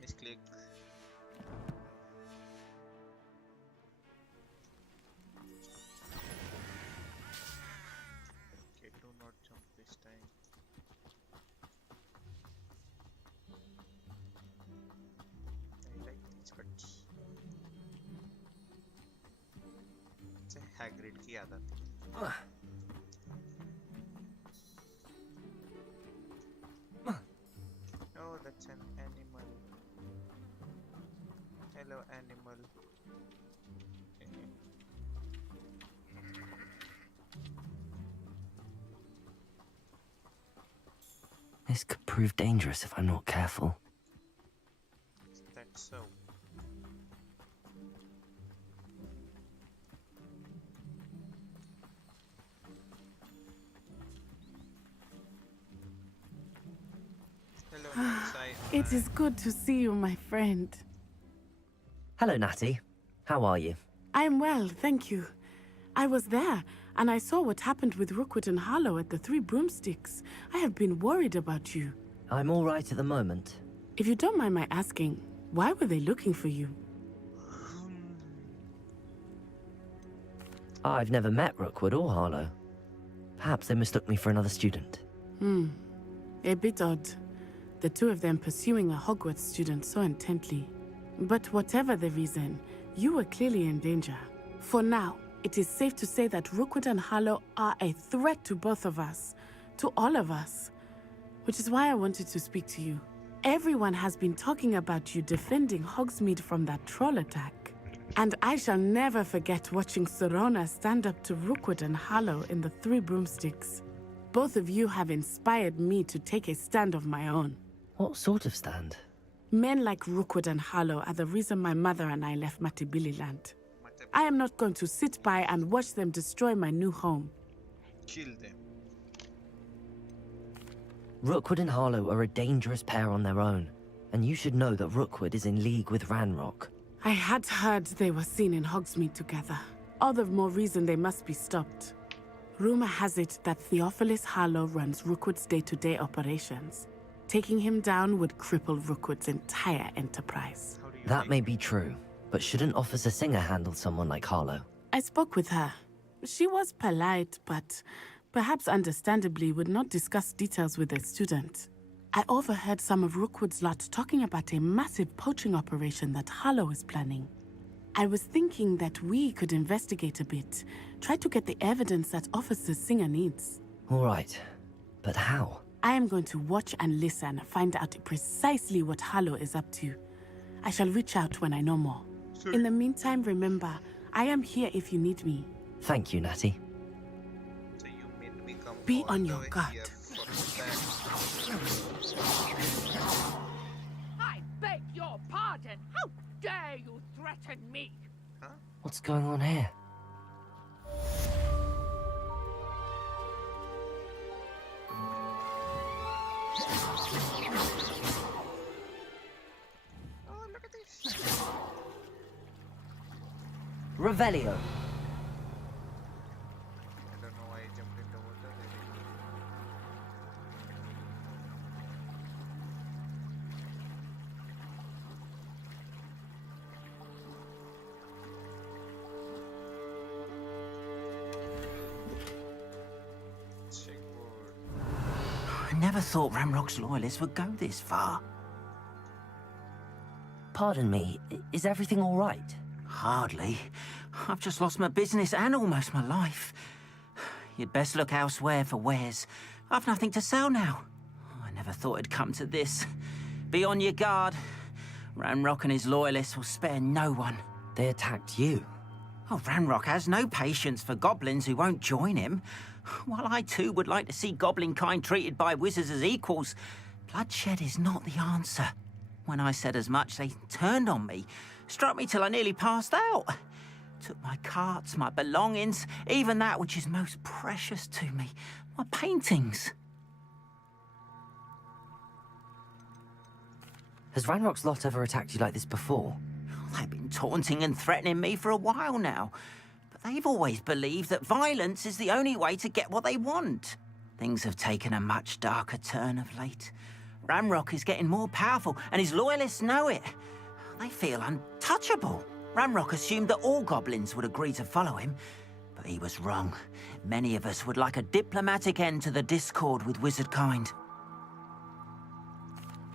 Misclick. Okay, do not jump this time. I like these cuts. It's a Hagrid की आदत. Oh, that's an animal. Hello, animal. This could prove dangerous if I'm not careful. That's so. Hello, outside. It is good to see you, my friend. Hello, Natty. How are you? I'm well, thank you. I was there, and I saw what happened with Rookwood and Harlow at the Three Broomsticks. I have been worried about you. I'm all right at the moment. If you don't mind my asking, why were they looking for you? I've never met Rookwood or Harlow. Perhaps they mistook me for another student. A bit odd. The two of them pursuing a Hogwarts student so intently. But whatever the reason, you were clearly in danger. For now, it is safe to say that Rookwood and Harlow are a threat to both of us. To all of us. Which is why I wanted to speak to you. Everyone has been talking about you defending Hogsmeade from that troll attack. And I shall never forget watching Sorona stand up to Rookwood and Harlow in the Three Broomsticks. Both of you have inspired me to take a stand of my own. What sort of stand? Men like Rookwood and Harlow are the reason my mother and I left Matabililand. I am not going to sit by and watch them destroy my new home. Kill them. Rookwood and Harlow are a dangerous pair on their own, and you should know that Rookwood is in league with Ranrock. I had heard they were seen in Hogsmeade together. All the more reason they must be stopped. Rumor has it that Theophilus Harlow runs Rookwood's day-to-day operations. Taking him down would cripple Rookwood's entire enterprise. That may be true, but shouldn't Officer Singer handle someone like Harlow? I spoke with her. She was polite, but perhaps understandably would not discuss details with a student. I overheard some of Rookwood's lot talking about a massive poaching operation that Harlow is planning. I was thinking that we could investigate a bit, try to get the evidence that Officer Singer needs. All right, but how? I am going to watch and listen, find out precisely what Harlow is up to. I shall reach out when I know more. Sure. In the meantime, remember, I am here if you need me. Thank you, Natty. So you made me come Be all on the your way guard. here for that. I beg your pardon. How dare you threaten me? What's going on here? Oh, look at this. Revelio. I don't know why I jumped in the water. I never thought Ramrock's loyalists would go this far. Pardon me, is everything all right? Hardly. I've just lost my business and almost my life. You'd best look elsewhere for wares. I've nothing to sell now. I never thought it'd come to this. Be on your guard. Ranrock and his loyalists will spare no one. They attacked you? Oh, Ranrock has no patience for goblins who won't join him. While I too would like to see goblin kind treated by wizards as equals, bloodshed is not the answer. When I said as much, they turned on me, struck me till I nearly passed out. Took my carts, my belongings, even that which is most precious to me, my paintings. Has Ranrock's lot ever attacked you like this before? They've been taunting and threatening me for a while now. But they've always believed that violence is the only way to get what they want. Things have taken a much darker turn of late. Ranrock is getting more powerful, and his loyalists know it. They feel untouchable. Ranrock assumed that all goblins would agree to follow him, but he was wrong. Many of us would like a diplomatic end to the discord with wizard kind.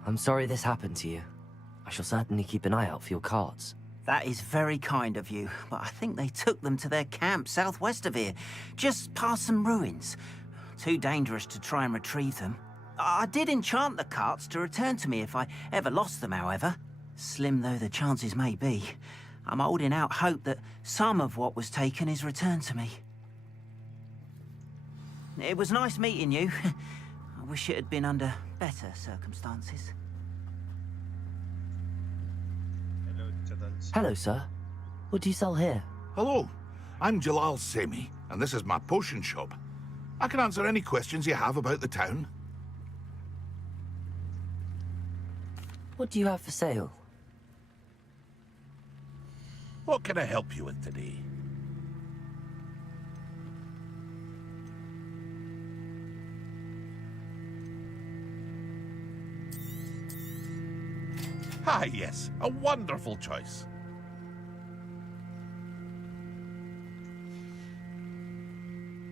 I'm sorry this happened to you. I shall certainly keep an eye out for your carts. That is very kind of you, but I think they took them to their camp southwest of here, just past some ruins. Too dangerous to try and retrieve them. I did enchant the carts to return to me if I ever lost them, however. Slim though the chances may be, I'm holding out hope that some of what was taken is returned to me. It was nice meeting you. I wish it had been under better circumstances. Hello, Chadals. Hello, sir. What do you sell here? Hello, I'm Jalal Semi, and this is my potion shop. I can answer any questions you have about the town. What do you have for sale? What can I help you with today? Ah, yes, a wonderful choice.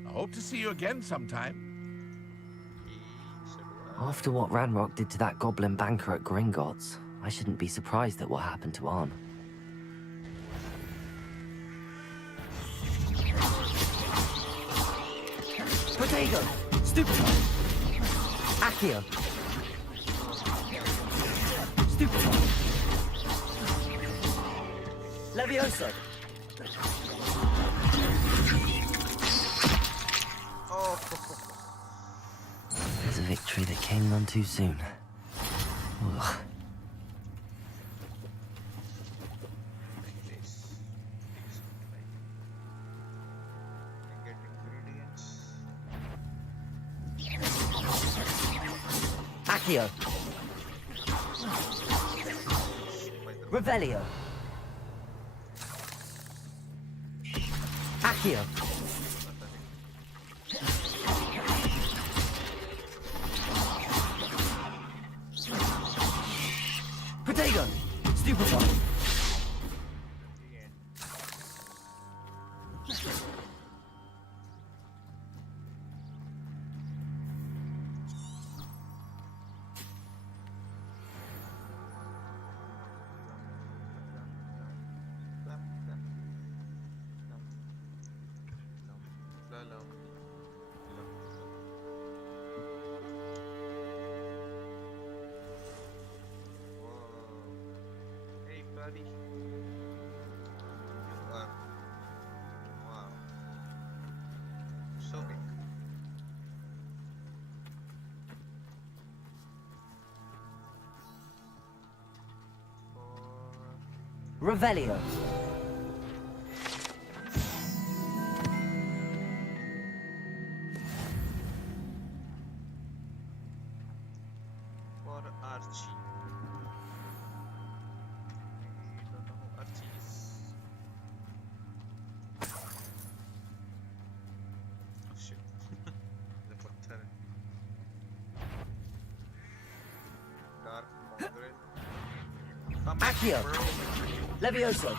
I hope to see you again sometime. After what Ranrock did to that goblin banker at Gringotts, I shouldn't be surprised at what happened to Arn. Potato! Stupefy! Accio! Stupefy! Levioso! There's a victory that came none too soon. Ugh. Accio! Revelio! Accio! Hey, buddy. You are. Wow. So big. Revelio. For Archie. I don't know who Archie is. Oh shit. The button. Dark mongrel. Come back, Accio. bro. Levioso.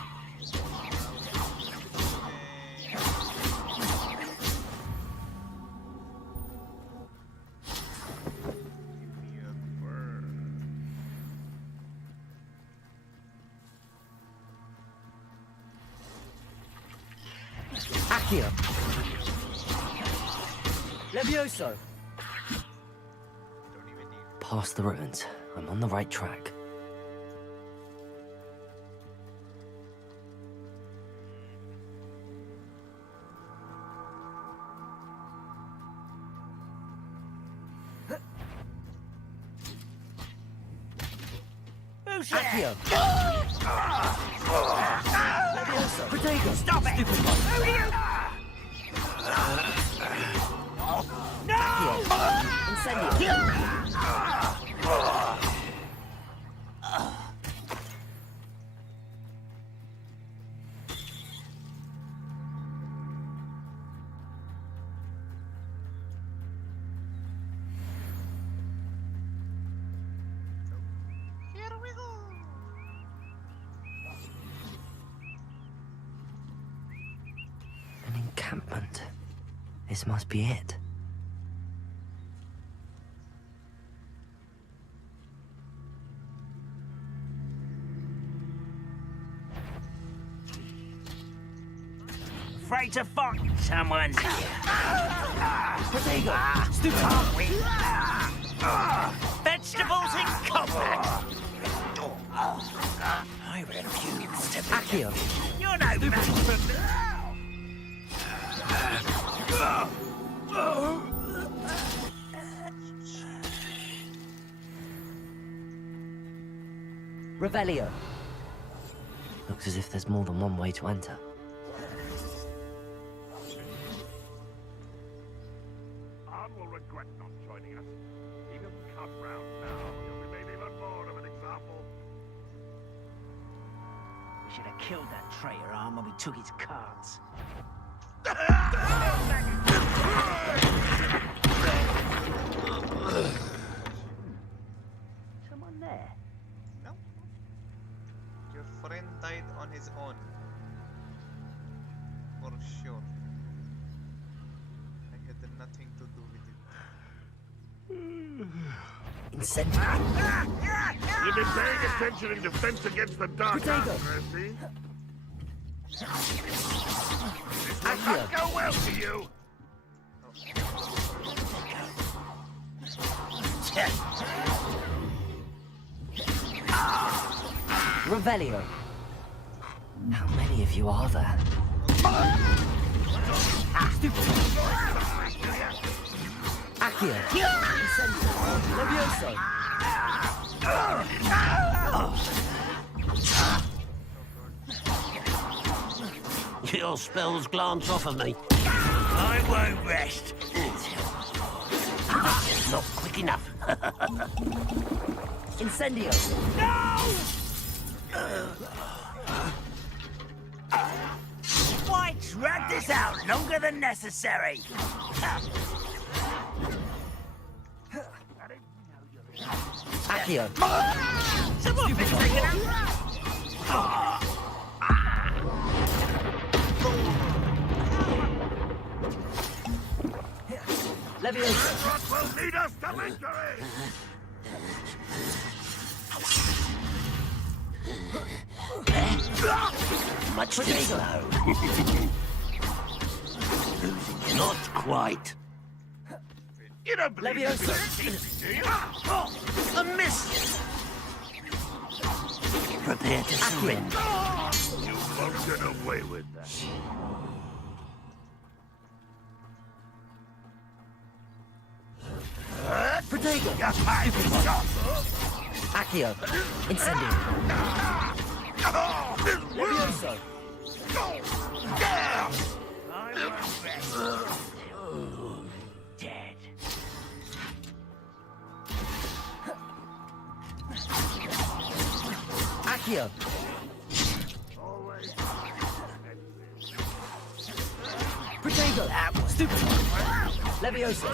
Accio. Levioso. Past the ruins. I'm on the right track. Accio. Levioso. Protego. Stop it! Stupid one. Who are you? No! Incendio. Here we go. An encampment. This must be it. Afraid to fight someone. Protego. Stupid. Aren't we? Vegetables in combat. I refuse to be. Accio. You're no match for me. Revelio. Looks as if there's more than one way to enter. Anne will regret not joining us. He doesn't come round now. He'll be made even more of an example. We should have killed that traitor arm when we took his cards. Someone there? No. Your friend died on his own. For sure. I had nothing to do with it. Incendio. You've been paying attention in defense against the dark arts, Mercy. This will not go well for you. Revelio. How many of you are there? Stupid. Accio. Incendio. Levioso. Your spells glance off of me. I won't rest. Not quick enough. Incendio. Why drag this out longer than necessary? Accio. Someone been taken out. What will lead us to victory? Much too slow. Not quite. You don't believe Leviosa. this, do you? A miss. Prepare to surrender. You won't get away with that. Protego. Accio. Incendio. Levioso. Dead. Accio. Protego. Stupid. Levioso.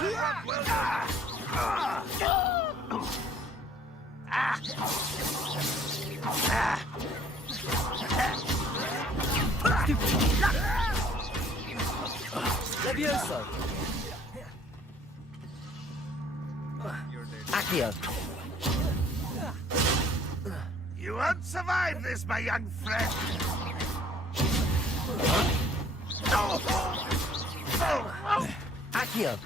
Levioso. Accio. You won't survive this, my young friend. Accio.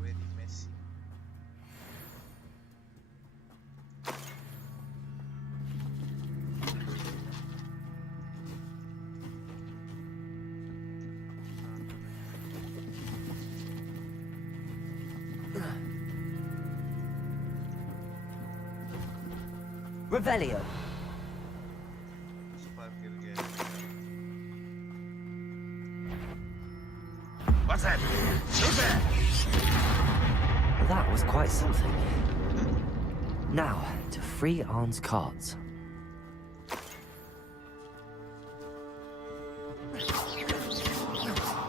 Very messy. Revelio. Spark गिर गया. What's that? Super! That was quite something. Now, to free Arn's cards.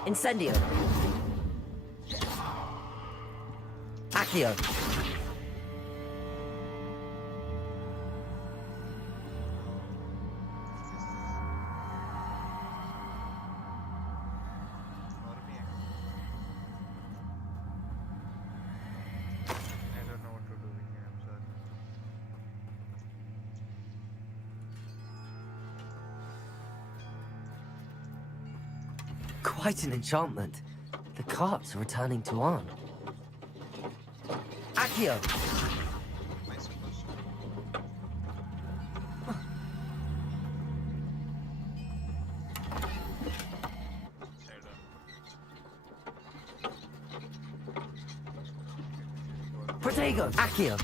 Incendio. Accio. I don't know what to do here, I'm sorry. Quite an enchantment. The cards are returning to Arn. Accio. Am I supposed to? Protego. Accio.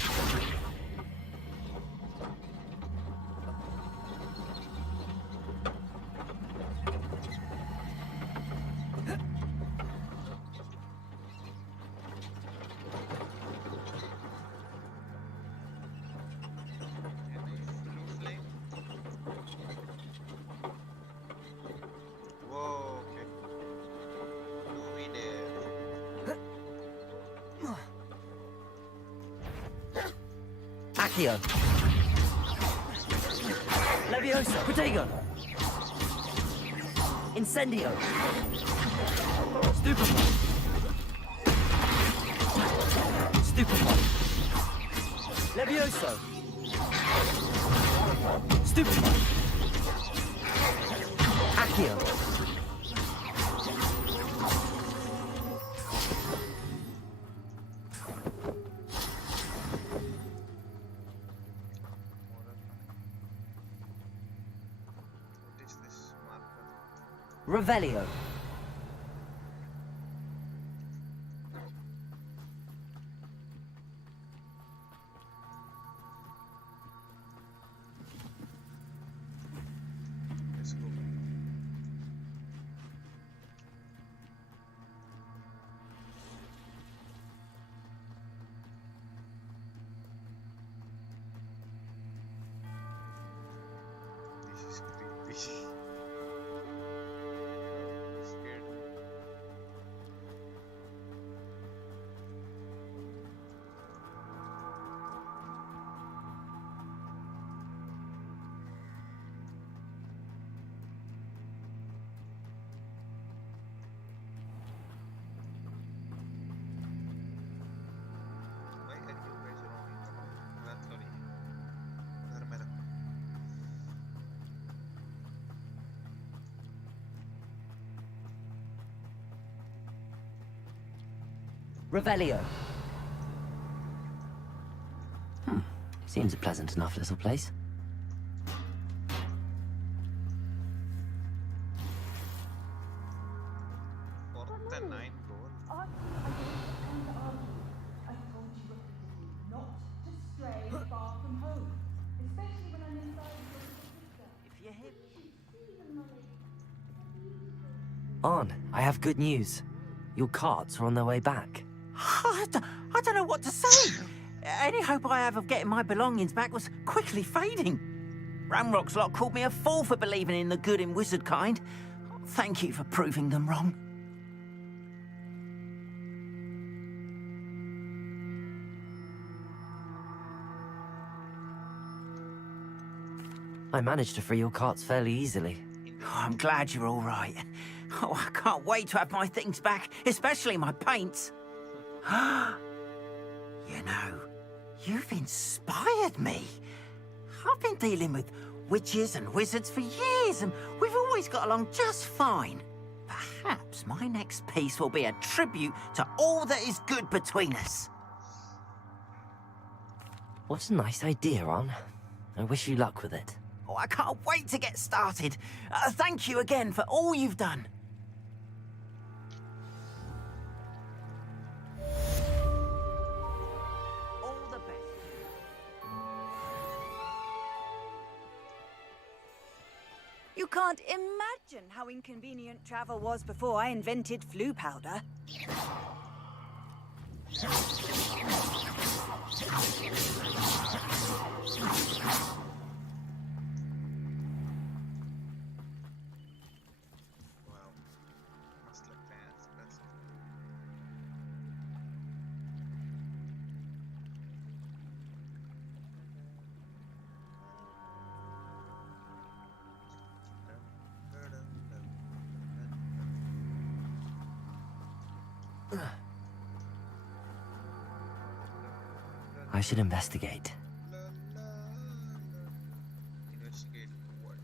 Whoa, okay. Do we dare? Accio. Leviosa. Protego. Incendio. Stupefy. Stupefy. Levioso. Stupefy. Accio. What is this marker? Revelio. Let's go. This is creepy. Scared. Revelio. Seems a pleasant enough little place. The 9 goal. On, I have good news. Your carts are on their way back. I don't know what to say. Any hope I have of getting my belongings back was quickly fading. Ramrock's lot called me a fool for believing in the good in wizard kind. Thank you for proving them wrong. I managed to free your carts fairly easily. Oh, I'm glad you're all right. Oh, I can't wait to have my things back, especially my paints. You know, you've inspired me. I've been dealing with witches and wizards for years, and we've always got along just fine. Perhaps my next piece will be a tribute to all that is good between us. What a nice idea, On. I wish you luck with it. Oh, I can't wait to get started. Thank you again for all you've done. All the best. You can't imagine how inconvenient travel was before I invented flu powder. I should investigate. Investigate what?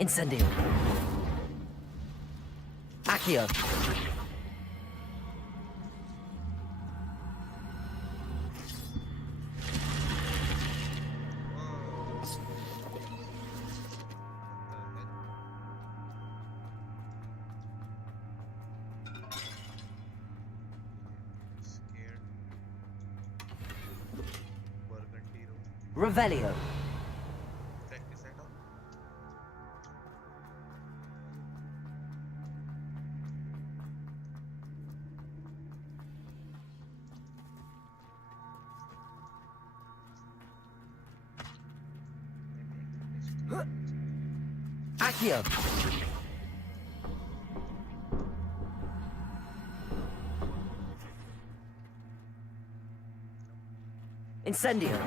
Incendio. Accio. Revelio. Is that all? Accio. Incendio.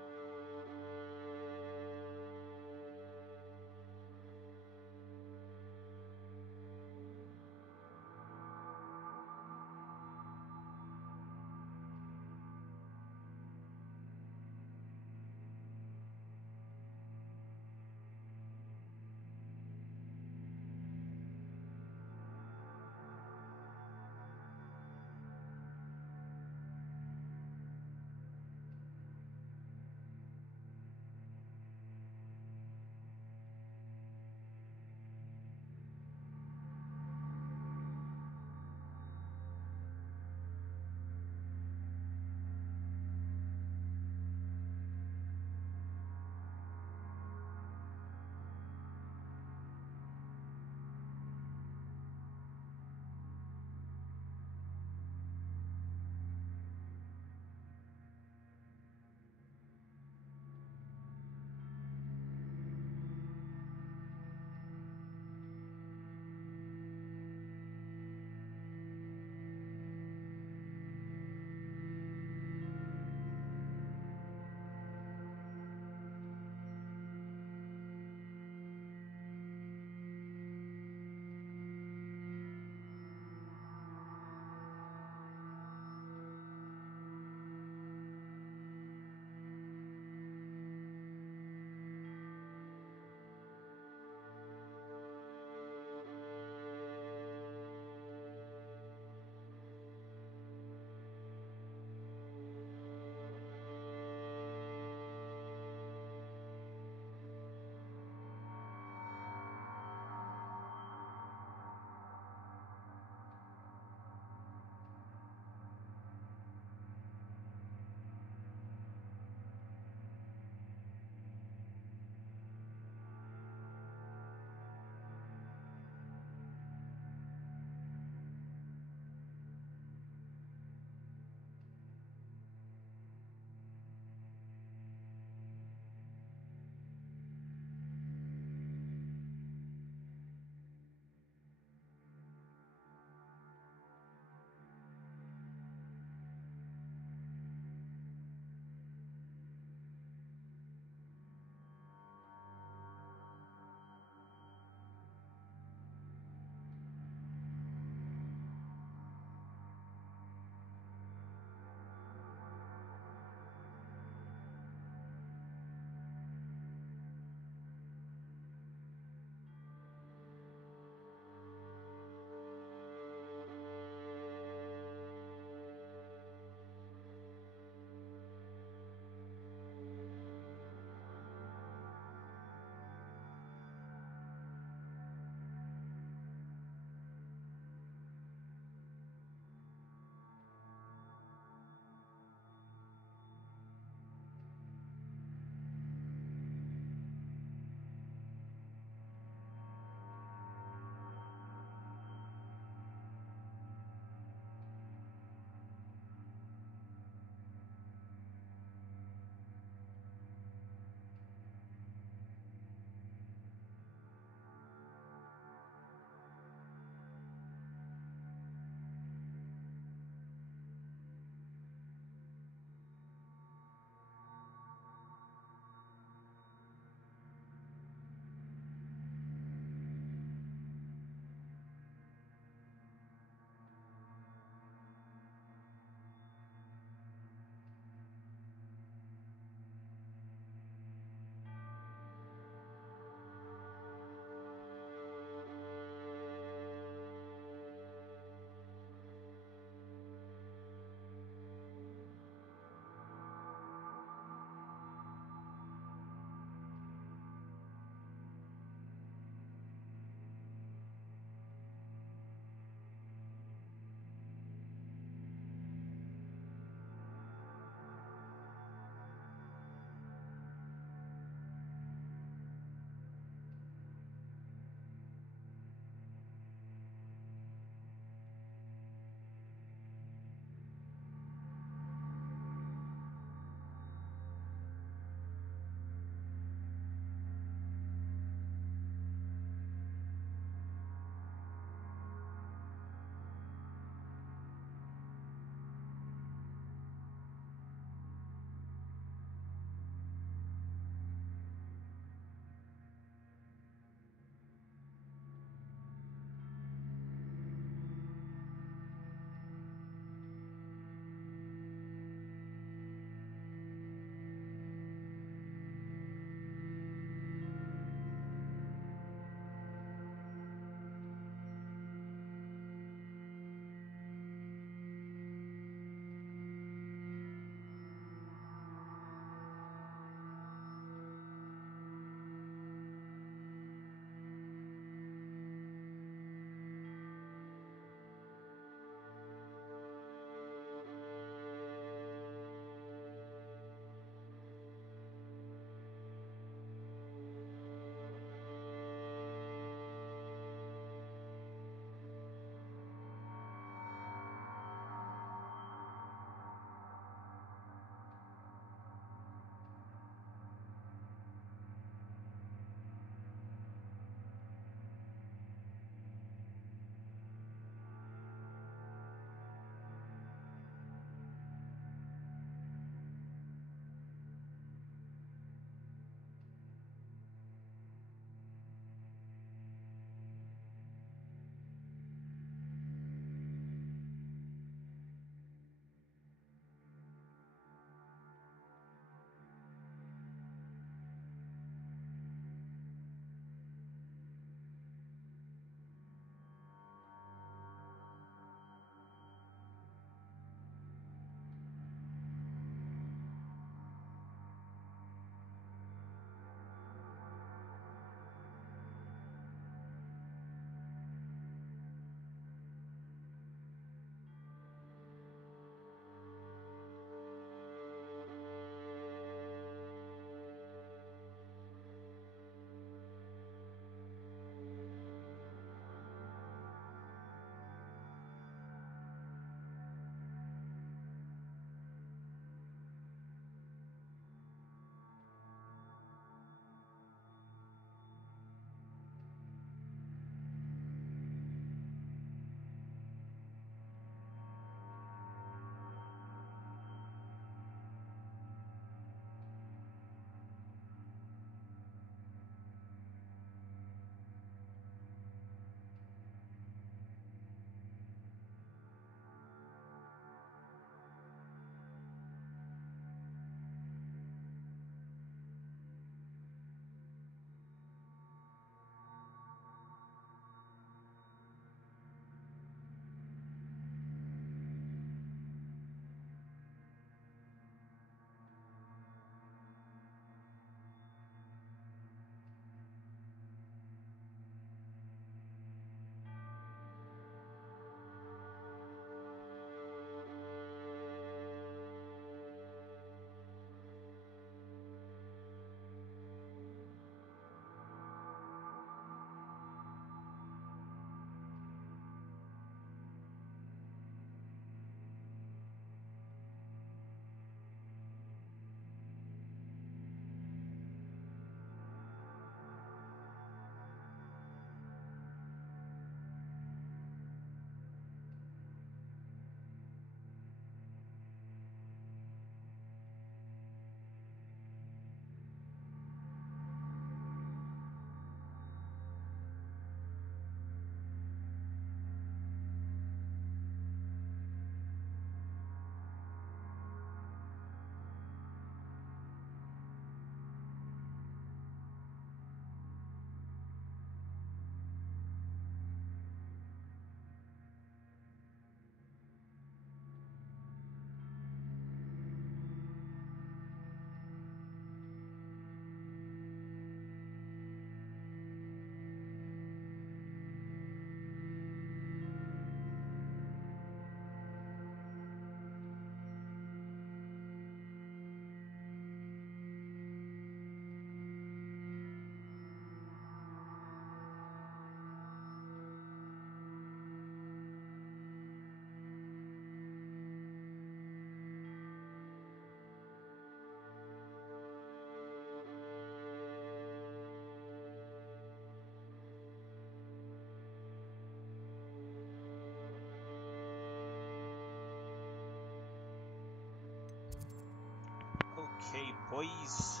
Boys,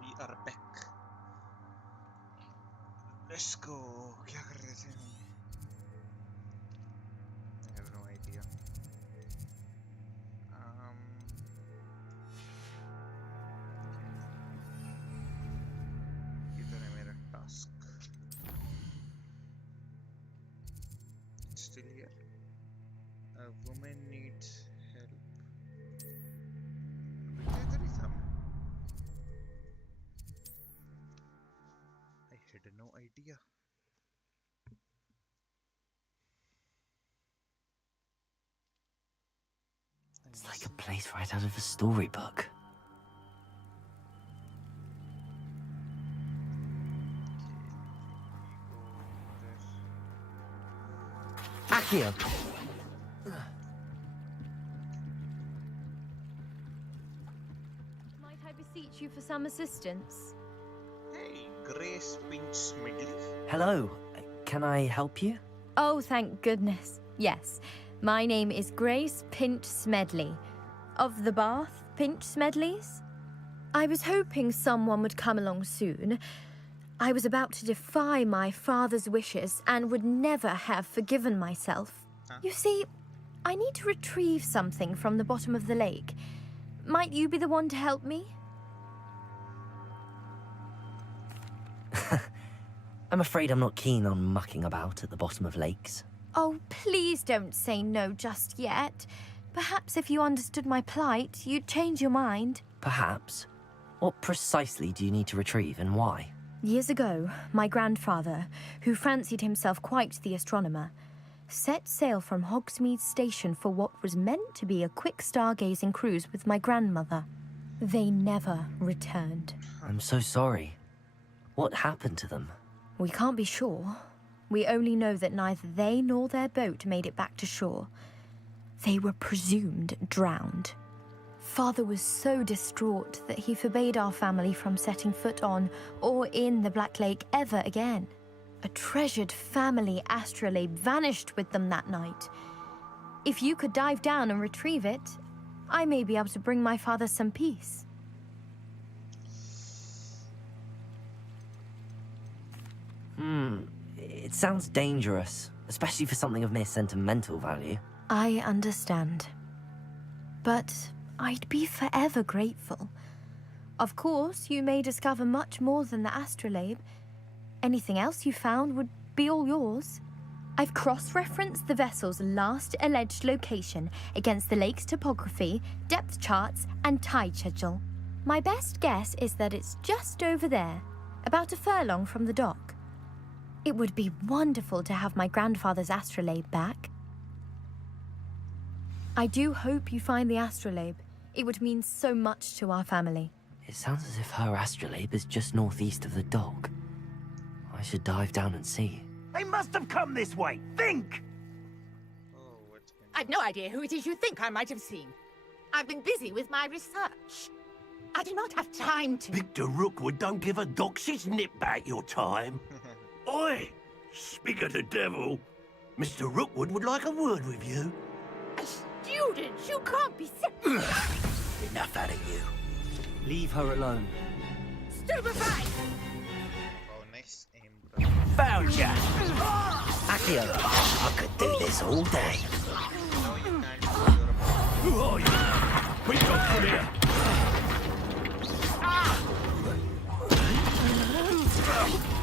we are back. Let's go. क्या कर रहे थे हम? I have no idea. इधर है मेरा task. It's still here. A woman needs help. इधर ही था. I had no idea. It's like a place right out of a storybook. Accio! Might I beseech you for some assistance? Hey, Grace Pinch Medley. Hello, can I help you? Oh, thank goodness. Yes. My name is Grace Pinch Smedley. Of the Bath Pinch Smedleys? I was hoping someone would come along soon. I was about to defy my father's wishes and would never have forgiven myself. You see, I need to retrieve something from the bottom of the lake. Might you be the one to help me? I'm afraid I'm not keen on mucking about at the bottom of lakes. Oh, please don't say no just yet. Perhaps if you understood my plight, you'd change your mind. Perhaps. What precisely do you need to retrieve and why? Years ago, my grandfather, who fancied himself quite the astronomer, set sail from Hogsmeade Station for what was meant to be a quick stargazing cruise with my grandmother. They never returned. I'm so sorry. What happened to them? We can't be sure. We only know that neither they nor their boat made it back to shore. They were presumed drowned. Father was so distraught that he forbade our family from setting foot on or in the Black Lake ever again. A treasured family astrolabe vanished with them that night. If you could dive down and retrieve it, I may be able to bring my father some peace. It sounds dangerous, especially for something of mere sentimental value. I understand. But I'd be forever grateful. Of course, you may discover much more than the astrolabe. Anything else you found would be all yours. I've cross-referenced the vessel's last alleged location against the lake's topography, depth charts, and tide schedule. My best guess is that it's just over there, about a furlong from the dock. It would be wonderful to have my grandfather's astrolabe back. I do hope you find the astrolabe. It would mean so much to our family. It sounds as if her astrolabe is just northeast of the dock. I should dive down and see. They must have come this way. Think! I've no idea who it is you think I might have seen. I've been busy with my research. I do not have time to... Victor Rookwood don't give a doxy's nip back your time. Oi! Speak of the devil. Mr. Rookwood would like a word with you. A student? You can't be serious. Enough out of you. Leave her alone. Stupefy! Oh, nice aim, bro. Found ya! Accio, I could do this all day. No, you can't. Who are you? We got from here.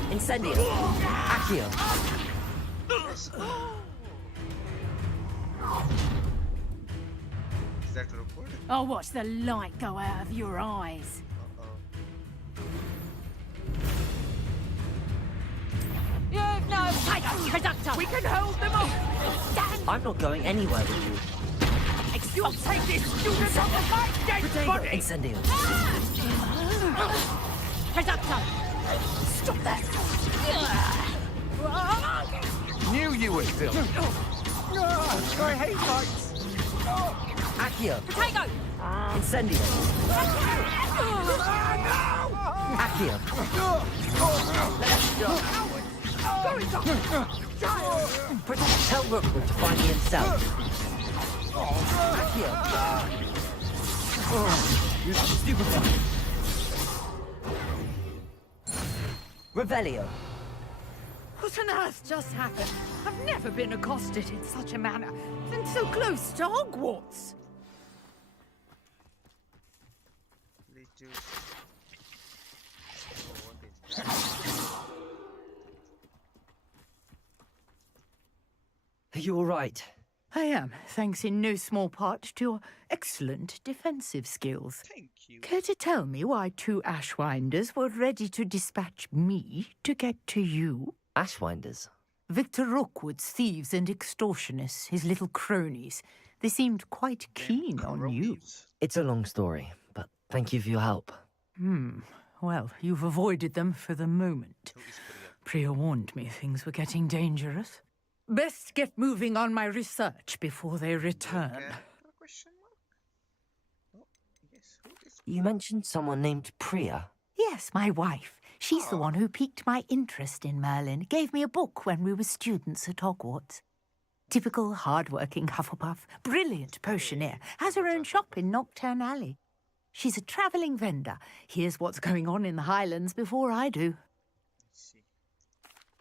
Incendio. Accio. Is that Rookwood? I'll watch the light go out of your eyes. You've no tiger, conductor! We can hold them off! Stand! I'm not going anywhere with you. You'll take this student off of my dead body! Incendio. Conductor! Stop that! Knew you were still. I hate lights. Accio. Potato! Incendio. Accio. Tell Rookwood to find me himself. Accio. Stupefy. Revelio. What on earth just happened? I've never been accosted in such a manner, and so close to Hogwarts. Are you all right? I am, thanks in no small part to your excellent defensive skills. Thank you. Care to tell me why 2 Ashwinders were ready to dispatch me to get to you? Ashwinders? Victor Rookwood's thieves and extortionists, his little cronies. They seemed quite keen on you. It's a long story, but thank you for your help. Well, you've avoided them for the moment. Priya warned me things were getting dangerous. Best get moving on my research before they return. You mentioned someone named Priya. Yes, my wife. She's the one who piqued my interest in Merlin, gave me a book when we were students at Hogwarts. Typical hard-working Hufflepuff, brilliant potioneer, has her own shop in Knockturn Alley. She's a travelling vendor, hears what's going on in the Highlands before I do.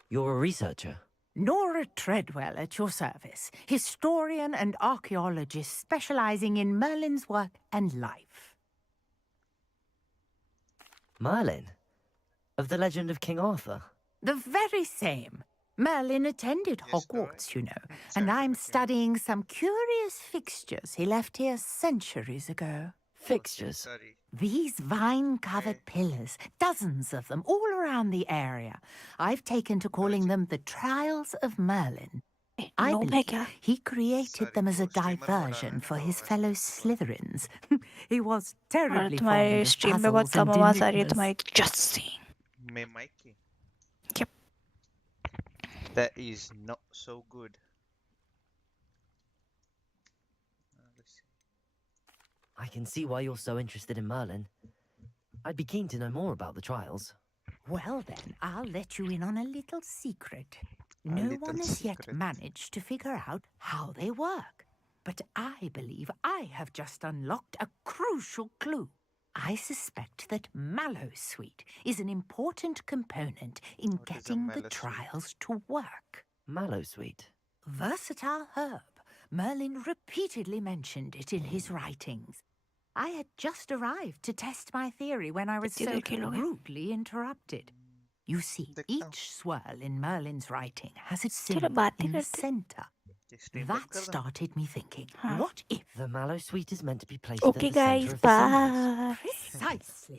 You're a researcher? Nora Treadwell at your service, historian and archaeologist specialising in Merlin's work and life. Merlin? Of the legend of King Arthur? The very same. Merlin attended Hogwarts, you know, and I'm studying some curious fixtures he left here centuries ago. Fixtures? These vine-covered pillars, dozens of them, all around the area. I've taken to calling them the Trials of Merlin. I believe he created them as a diversion for his fellow Slytherins. He was terribly fond of puzzles and enigmas. Mikey. Yep. That is not so good. Let's see. I can see why you're so interested in Merlin. I'd be keen to know more about the trials. Well then, I'll let you in on a little secret. No one has yet managed to figure out how they work. But I believe I have just unlocked a crucial clue. I suspect that Mallowsweet is an important component in getting the trials to work. Mallowsweet? Versatile herb. Merlin repeatedly mentioned it in his writings. I had just arrived to test my theory when I was so rudely interrupted. You see, each swirl in Merlin's writing has a symbol in the centre. That started me thinking, what if... The Mallowsweet is meant to be placed Okay, at the guys, centre of the symbols. bye. Precisely.